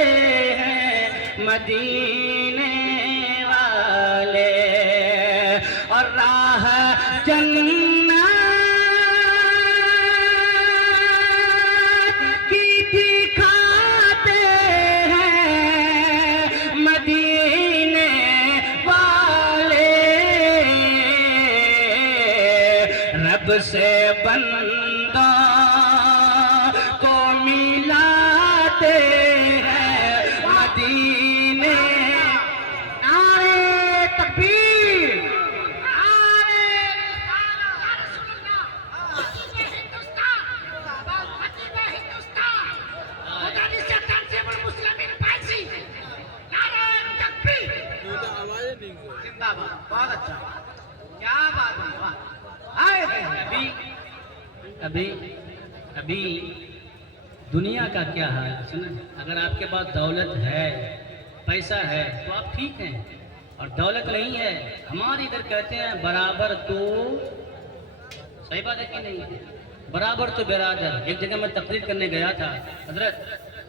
ہیں مدینے والے، اور راہ جنت کی دکھاتے ہیں مدینے والے. رب سے بندہ کو ملاتے ہیں مدینے. نعرے تکبیر. زندہ باد. بہت اچھا. کیا بات ہے. واہ. آئے تھے. ابھی دنیا کا کیا حال ہے سنیں. اگر آپ کے پاس دولت ہے، پیسہ ہے تو آپ ٹھیک ہیں، اور دولت نہیں ہے، ہمارے ادھر کہتے ہیں برابر تو، صحیح بات ہے کہ نہیں؟ برابر تو برادر. ایک جگہ میں تقریر کرنے گیا تھا، حضرت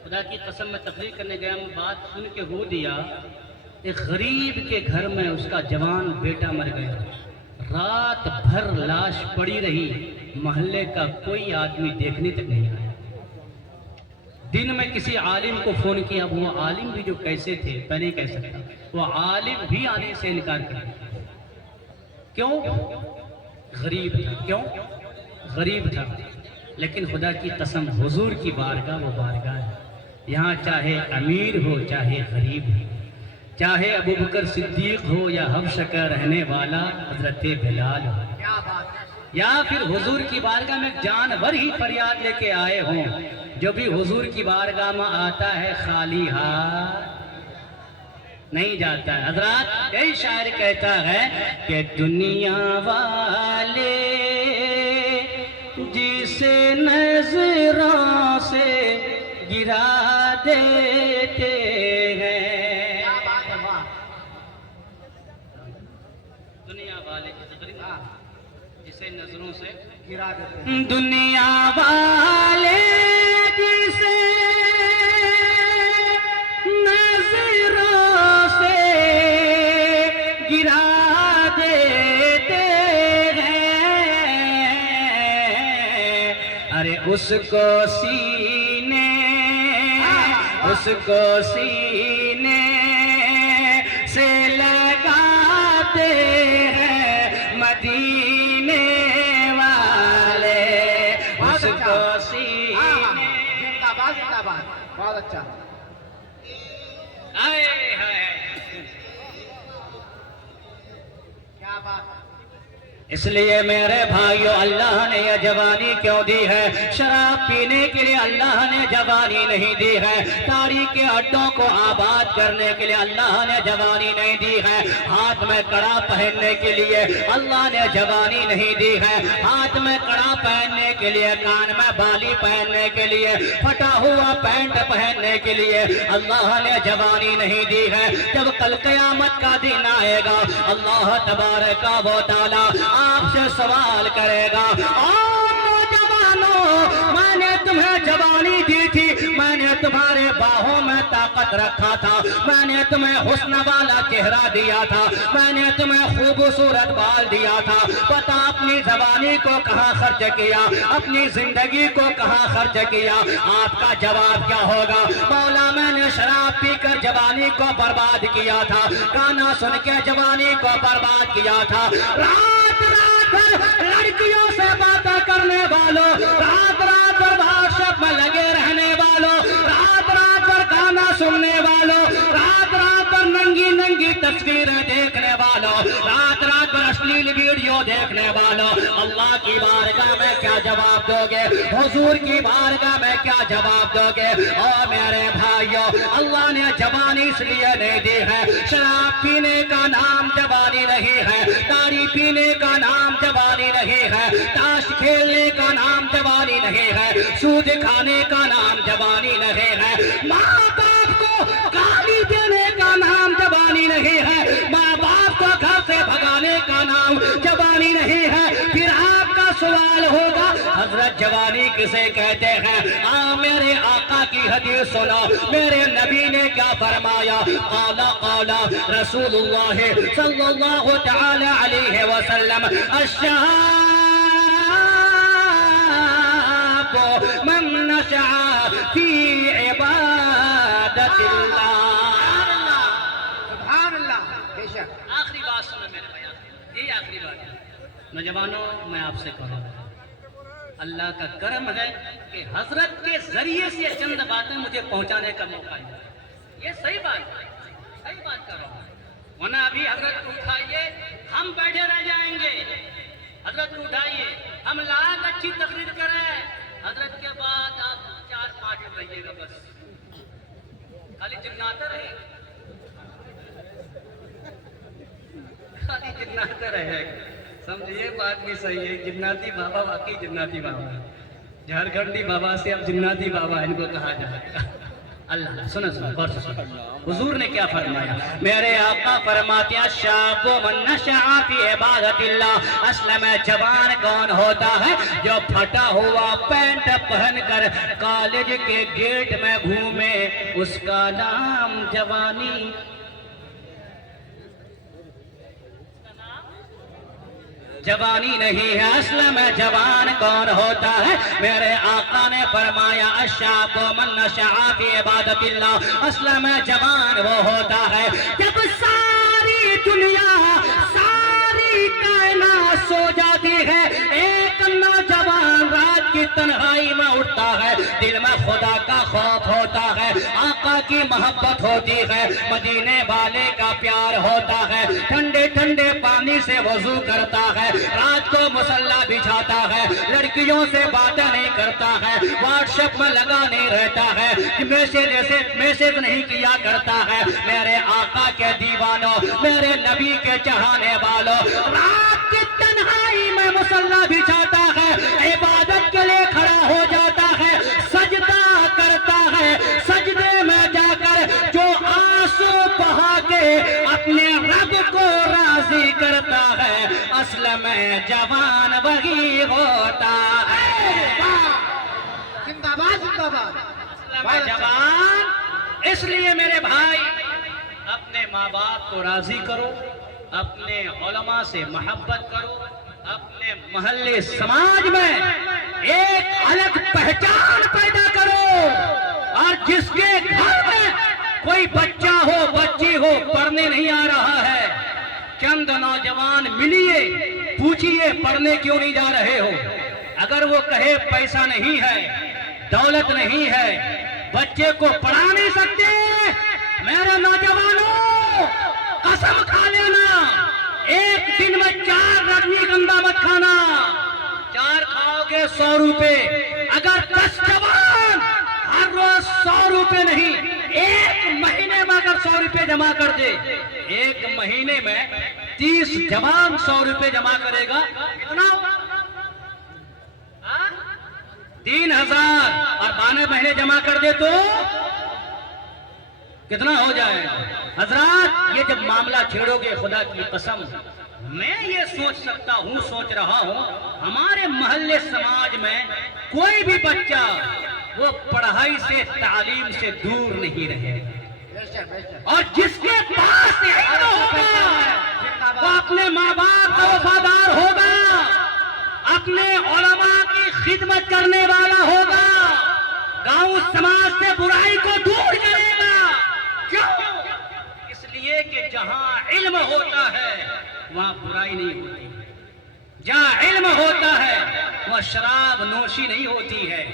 خدا کی قسم میں تقریر کرنے گیا، میں بات سن کے ہو دیا. ایک غریب کے گھر میں اس کا جوان بیٹا مر گیا، رات بھر لاش پڑی رہی، محلے کا کوئی آدمی دیکھنے تک نہیں آیا. دن میں کسی عالم کو فون کیا، وہ عالم بھی جو کیسے تھے میں نہیں کہہ سکتا، وہ عالم بھی آنے سے انکار کر دیا. کیوں؟ غریب تھا. کیوں؟ غریب تھا. لیکن خدا کی قسم حضور کی بارگاہ وہ بارگاہ ہے. یہاں چاہے امیر ہو چاہے غریب ہو، چاہے ابوبکر صدیق ہو یا حبشہ کا رہنے والا حضرت بلال ہو، کیا بات ہے. یا پھر حضور کی بارگاہ میں جانور ہی فریاد لے کے آئے ہوں، جو بھی حضور کی بارگاہ میں آتا ہے خالی ہاتھ نہیں جاتا ہے. حضرات یہی شاعر کہتا ہے کہ دنیا والے جسے نظروں سے گرا دیتے ہیں. کیا بات ہے. واہ. دنیا والے جسے نظروں سے گرا دیتے ہیں. دنیا والے جسے اس کو سینے سے لگاتے ہیں مدینے والے، اس کو سینے۔ زندہ باد زندہ باد، بہت اچھا۔ کیا بات، اس لیے میرے بھائیو اللہ نے یہ جوانی کیوں دی ہے؟ شراب پینے کے لیے اللہ نے جوانی نہیں دی ہے، تاریخ کے اڈوں کو آباد کرنے کے لیے اللہ نے جوانی نہیں دی ہے، ہاتھ میں کڑا پہننے کے لیے اللہ نے جوانی نہیں دی ہے، ہاتھ میں کڑا پہننے کے لیے، کان میں بالی پہننے کے لیے، پھٹا ہوا پینٹ پہننے کے لیے اللہ نے جوانی نہیں دی ہے۔ جب کل قیامت کا دن آئے گا اللہ تبارک و تعالی آپ سے سوال کرے گا، نوجوانوں میں نے تمہیں جوانی دی تھی، میں نے تمہارے باہوں میں طاقت رکھا تھا، میں نے تمہیں حسن والا چہرہ دیا تھا، میں نے تمہیں خوبصورت بال دیا تھا، پتہ اپنی جوانی کو کہاں خرچ کیا، اپنی زندگی کو کہاں خرچ کیا؟ آپ کا جواب کیا ہوگا؟ مولا میں نے شراب پی کر جوانی کو برباد کیا تھا، گانا سن کے جوانی کو برباد کیا تھا، رات بھر لڑکیوں سے باتیں کرنے والوں، رات بھر واٹسپ میں لگے رہنے والوں، رات بھر گانا سننے والوں، رات بھر ننگی تصویریں دیکھنے والوں، رات بھر اشلیل ویڈیو دیکھنے والوں، اللہ کی بارگاہ میں کیا جواب دو گے؟ حضور کی بارگاہ میں کیا جواب دو گے؟ اور میرے بھائیوں اللہ نے جوانی اس لیے نہیں دی ہے، شراب پینے کا نام جوانی نہیں ہے، تاڑی پینے کا نام جوانی نہیں ہے، تاش کھیلنے کا نام جوانی نہیں ہے، سود کھانے کا نام جوانی نہیں ہے، ماں باپ کو گالی دینے کا نام جوانی نہیں ہے، ماں باپ کو گھر سے بھگانے کا نام جوانی نہیں ہے۔ پھر آپ کا سوال ہوگا حضرت جوانی کسے کہتے ہیں؟ میرے آقا کی حدیث سنو، میرے نبی نے کیا فرمایا؟ قال رسول اللہ صلی اللہ تعالی علیہ وسلم، الشاب من نشأ فی عبادت اللہ۔ سبحان اللہ، بے شک۔ آخری بات سنو میرے بیان، یہی آخری بات ہے نوجوانوں، میں آپ سے کہوں اللہ کا کرم ہے کہ حضرت کے ذریعے سے چند باتیں مجھے پہنچانے کا موقع ہے، یہ صحیح بات ہے، صحیح بات کر رہا ہوں، ورنہ ابھی حضرت کو اٹھائیے ہم بیٹھے رہ جائیں گے، حضرت کو اٹھائیے ہم لاکھ اچھی تقریر کریں، حضرت کے بعد آپ 4-5 رہیے گا، بس خالی جناتے رہے، خالی جناتے رہے، سمجھئے بات بھی صحیح ہے، جناتی بابا واقعی جناتی بابا ہے، جھارکھنڈی بابا سے اب جناتی بابا ان کو کہا جائے گا۔ اللہ سنو غور سے سنو، حضور نے کیا فرمایا؟ میرے آقا فرماتے ہیں شاب من نشأ فی عبادت اللہ، اصل میں جوان کون ہوتا ہے؟ جو پھٹا ہوا پینٹ پہن کر کالج کے گیٹ میں گھومے، اس کا نام جوانی۔ جوانی نہیں ہے، اصل میں جوان کون ہوتا ہے؟ میرے آقا نے فرمایا الشاب من نشأ فی عبادت اللہ، اصل میں جوان وہ ہوتا ہے جب ساری دنیا ساری کائنات سو جاتی ہے، ایک نوجوان رات کی تنہائی میں اٹھتا ہے، دل میں خدا کا خوف ہوتا ہے، آقا کی محبت ہوتی ہے، مدینے والے کا پیار ہوتا ہے، ٹھنڈے ٹھنڈے پانی سے وضو کرتا ہے، رات کو مصلی بچھاتا ہے، لڑکیوں سے باتیں نہیں کرتا ہے، واٹس ایپ میں لگا نہیں رہتا ہے، میسج نہیں کیا کرتا ہے۔ میرے آقا کے دیوانوں، میرے نبی کے چاہنے والوں، رات کی تنہائی میں مصلی بچھاتا ہے، عبادت کے لیے کھڑا ہو جاتا ہے، سجدہ کرتا ہے، سجدے میں جا کر جو آنسو بہا کے اپنے رب کو راضی کرتا ہے، اصل میں جوان وہی ہوتا ہے۔ زندہ باد زندہ باد، اصل میں جوان۔ اس لیے میرے بھائی اپنے ماں باپ کو راضی کرو، اپنے علماء سے محبت کرو، اپنے محلے سماج میں ایک الگ پہچان پیدا کرو، اور جس کے گھر میں کوئی بچہ ہو بچی ہو پڑھنے نہیں آ رہا ہے، چند نوجوان ملیے، پوچھئے پڑھنے کیوں نہیں جا رہے ہو؟ اگر وہ کہے پیسہ نہیں ہے، دولت نہیں ہے، بچے کو پڑھا نہیں سکتے، میرے نوجوانوں قسم کھا لینا، ایک دن میں 4 رجنیگندھا مت کھانا، 4 کھاؤ گے 100 روپے، اگر 10 جوان ہر روز 100 روپے نہیں، ایک مہینے میں اگر 100 روپے جمع کر دے، ایک مہینے میں 30 جوان 100 روپے جمع کرے گا، کتنا ہوگا؟ 3000، اور 12 مہینے جمع کر دے تو کتنا ہو جائے گا؟ حضرات یہ جب معاملہ چھیڑو گے، خدا کی قسم میں یہ سوچ رہا ہوں ہمارے محلے سماج میں کوئی بھی بچہ وہ پڑھائی سے تعلیم سے دور نہیں رہے گا، اور جس کے پاس علم ہوگا وہ اپنے ماں باپ کا وفادار ہوگا، اپنے علماء کی خدمت کرنے والا ہوگا، گاؤں سماج سے برائی کو دور کرے گا۔ کیوں؟ اس لیے کہ جہاں علم ہوتا ہے وہاں برائی نہیں ہوتی، جہاں علم ہوتا ہے وہاں شراب نوشی نہیں ہوتی ہے،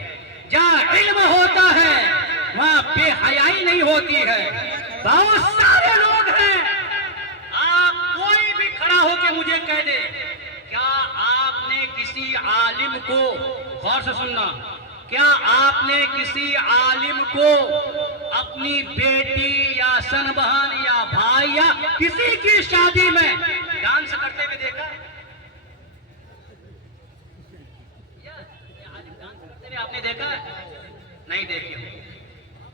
جہاں علم ہوتا ہے وہاں بے حیائی نہیں ہوتی ہے۔ بہت سارے لوگ ہیں، آپ کوئی بھی کھڑا ہو کے مجھے کہہ دے، کیا آپ نے کسی عالم کو، غور سے سننا، کیا آپ نے کسی عالم کو اپنی بیٹی یا سن بہن یا بھائی یا کسی کی شادی میں ڈانس کرتے ہوئے دیکھا؟ آپ نے دیکھا؟ نہیں دیکھے۔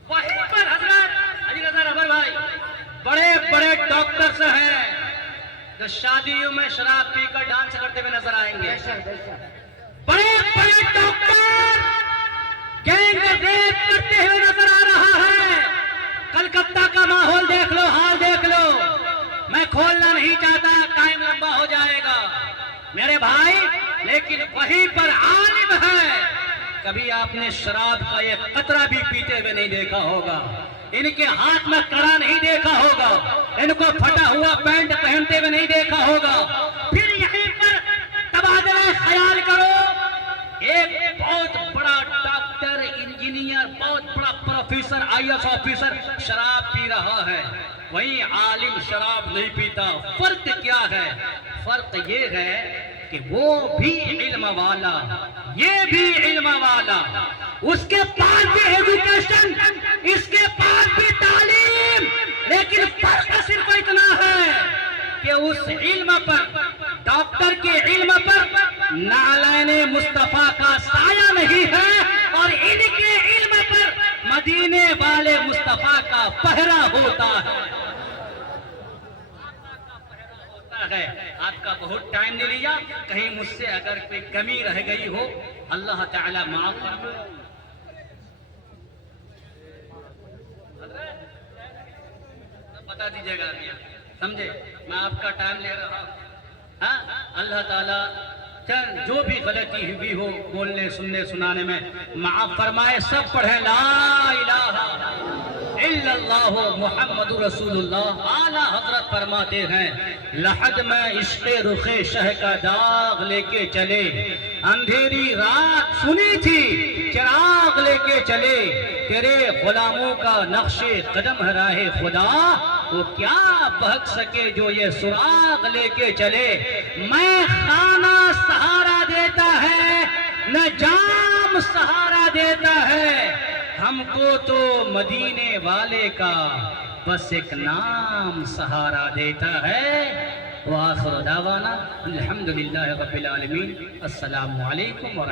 وہیں پر حضرت علی رضا ربر بھائی بڑے بڑے ڈاکٹرز ہیں جو شادیوں میں شراب پی کر ڈانس کرتے ہوئے نظر آئیں گے، بڑے بڑے ڈاکٹر گینگ ریپ کرتے ہوئے نظر آ رہا ہے۔ کلکتہ کا ماحول دیکھ لو، حال دیکھ لو، میں کھولنا نہیں چاہتا، ٹائم لمبا ہو جائے گا میرے بھائی، لیکن وہیں پر عالم ہے، کبھی آپ نے شراب کا ایک قطرہ بھی پیتے ہوئے نہیں دیکھا ہوگا، ان کے ہاتھ میں کڑا نہیں دیکھا ہوگا، ان کو پھٹا ہوا پینٹ پہنتے ہوئے نہیں دیکھا ہوگا۔ پھر یہیں پر تبادلہ خیال کرو، ایک بہت بڑا ڈاکٹر، انجینئر، بہت بڑا پروفیسر، IAS آفیسر شراب پی رہا ہے، وہیں عالم شراب نہیں پیتا۔ فرق کیا ہے؟ فرق یہ ہے کہ وہ بھی علم والا، یہ بھی علم والا، اس کے پاس بھی ایجوکیشن، اس کے پاس بھی تعلیم، لیکن فرق صرف اتنا ہے کہ اس علم پر، ڈاکٹر کے علم پر نعلین مصطفیٰ کا سایہ نہیں ہے، اور ان کے علم پر مدینے والے مصطفیٰ کا پہرا ہوتا ہے۔ آپ کا بہت ٹائم لے لیا، کہیں مجھ سے اگر کوئی کمی رہ گئی ہو اللہ تعالی معاف فرمائے۔ بتا دیجیے گا، سمجھے؟ میں آپ کا ٹائم لے رہا ہوں، ہاں اللہ تعالیٰ جو بھی غلطی ہوئی ہو بولنے سننے سنانے میں معاف فرمائے۔ سب پڑھیں لا الہ الا اللہ محمد رسول اللہ۔ اعلیٰ حضرت فرماتے ہیں، لحد میں عشق رخ شہ کا داغ لے کے چلے، اندھیری رات سنی تھی چراغ لے کے چلے، تیرے غلاموں کا نقش قدم ہے راہ خدا، وہ کیا بہک سکے جو یہ سراغ لے کے چلے۔ میں خانہ سہارا دیتا ہے نہ جام سہارا دیتا ہے، ہم کو تو مدینے والے کا بس ایک نام سہارا دیتا ہے۔ وآخر دعوانا الحمدللہ رب العالمین۔ السلام علیکم ورحمۃ اللہ۔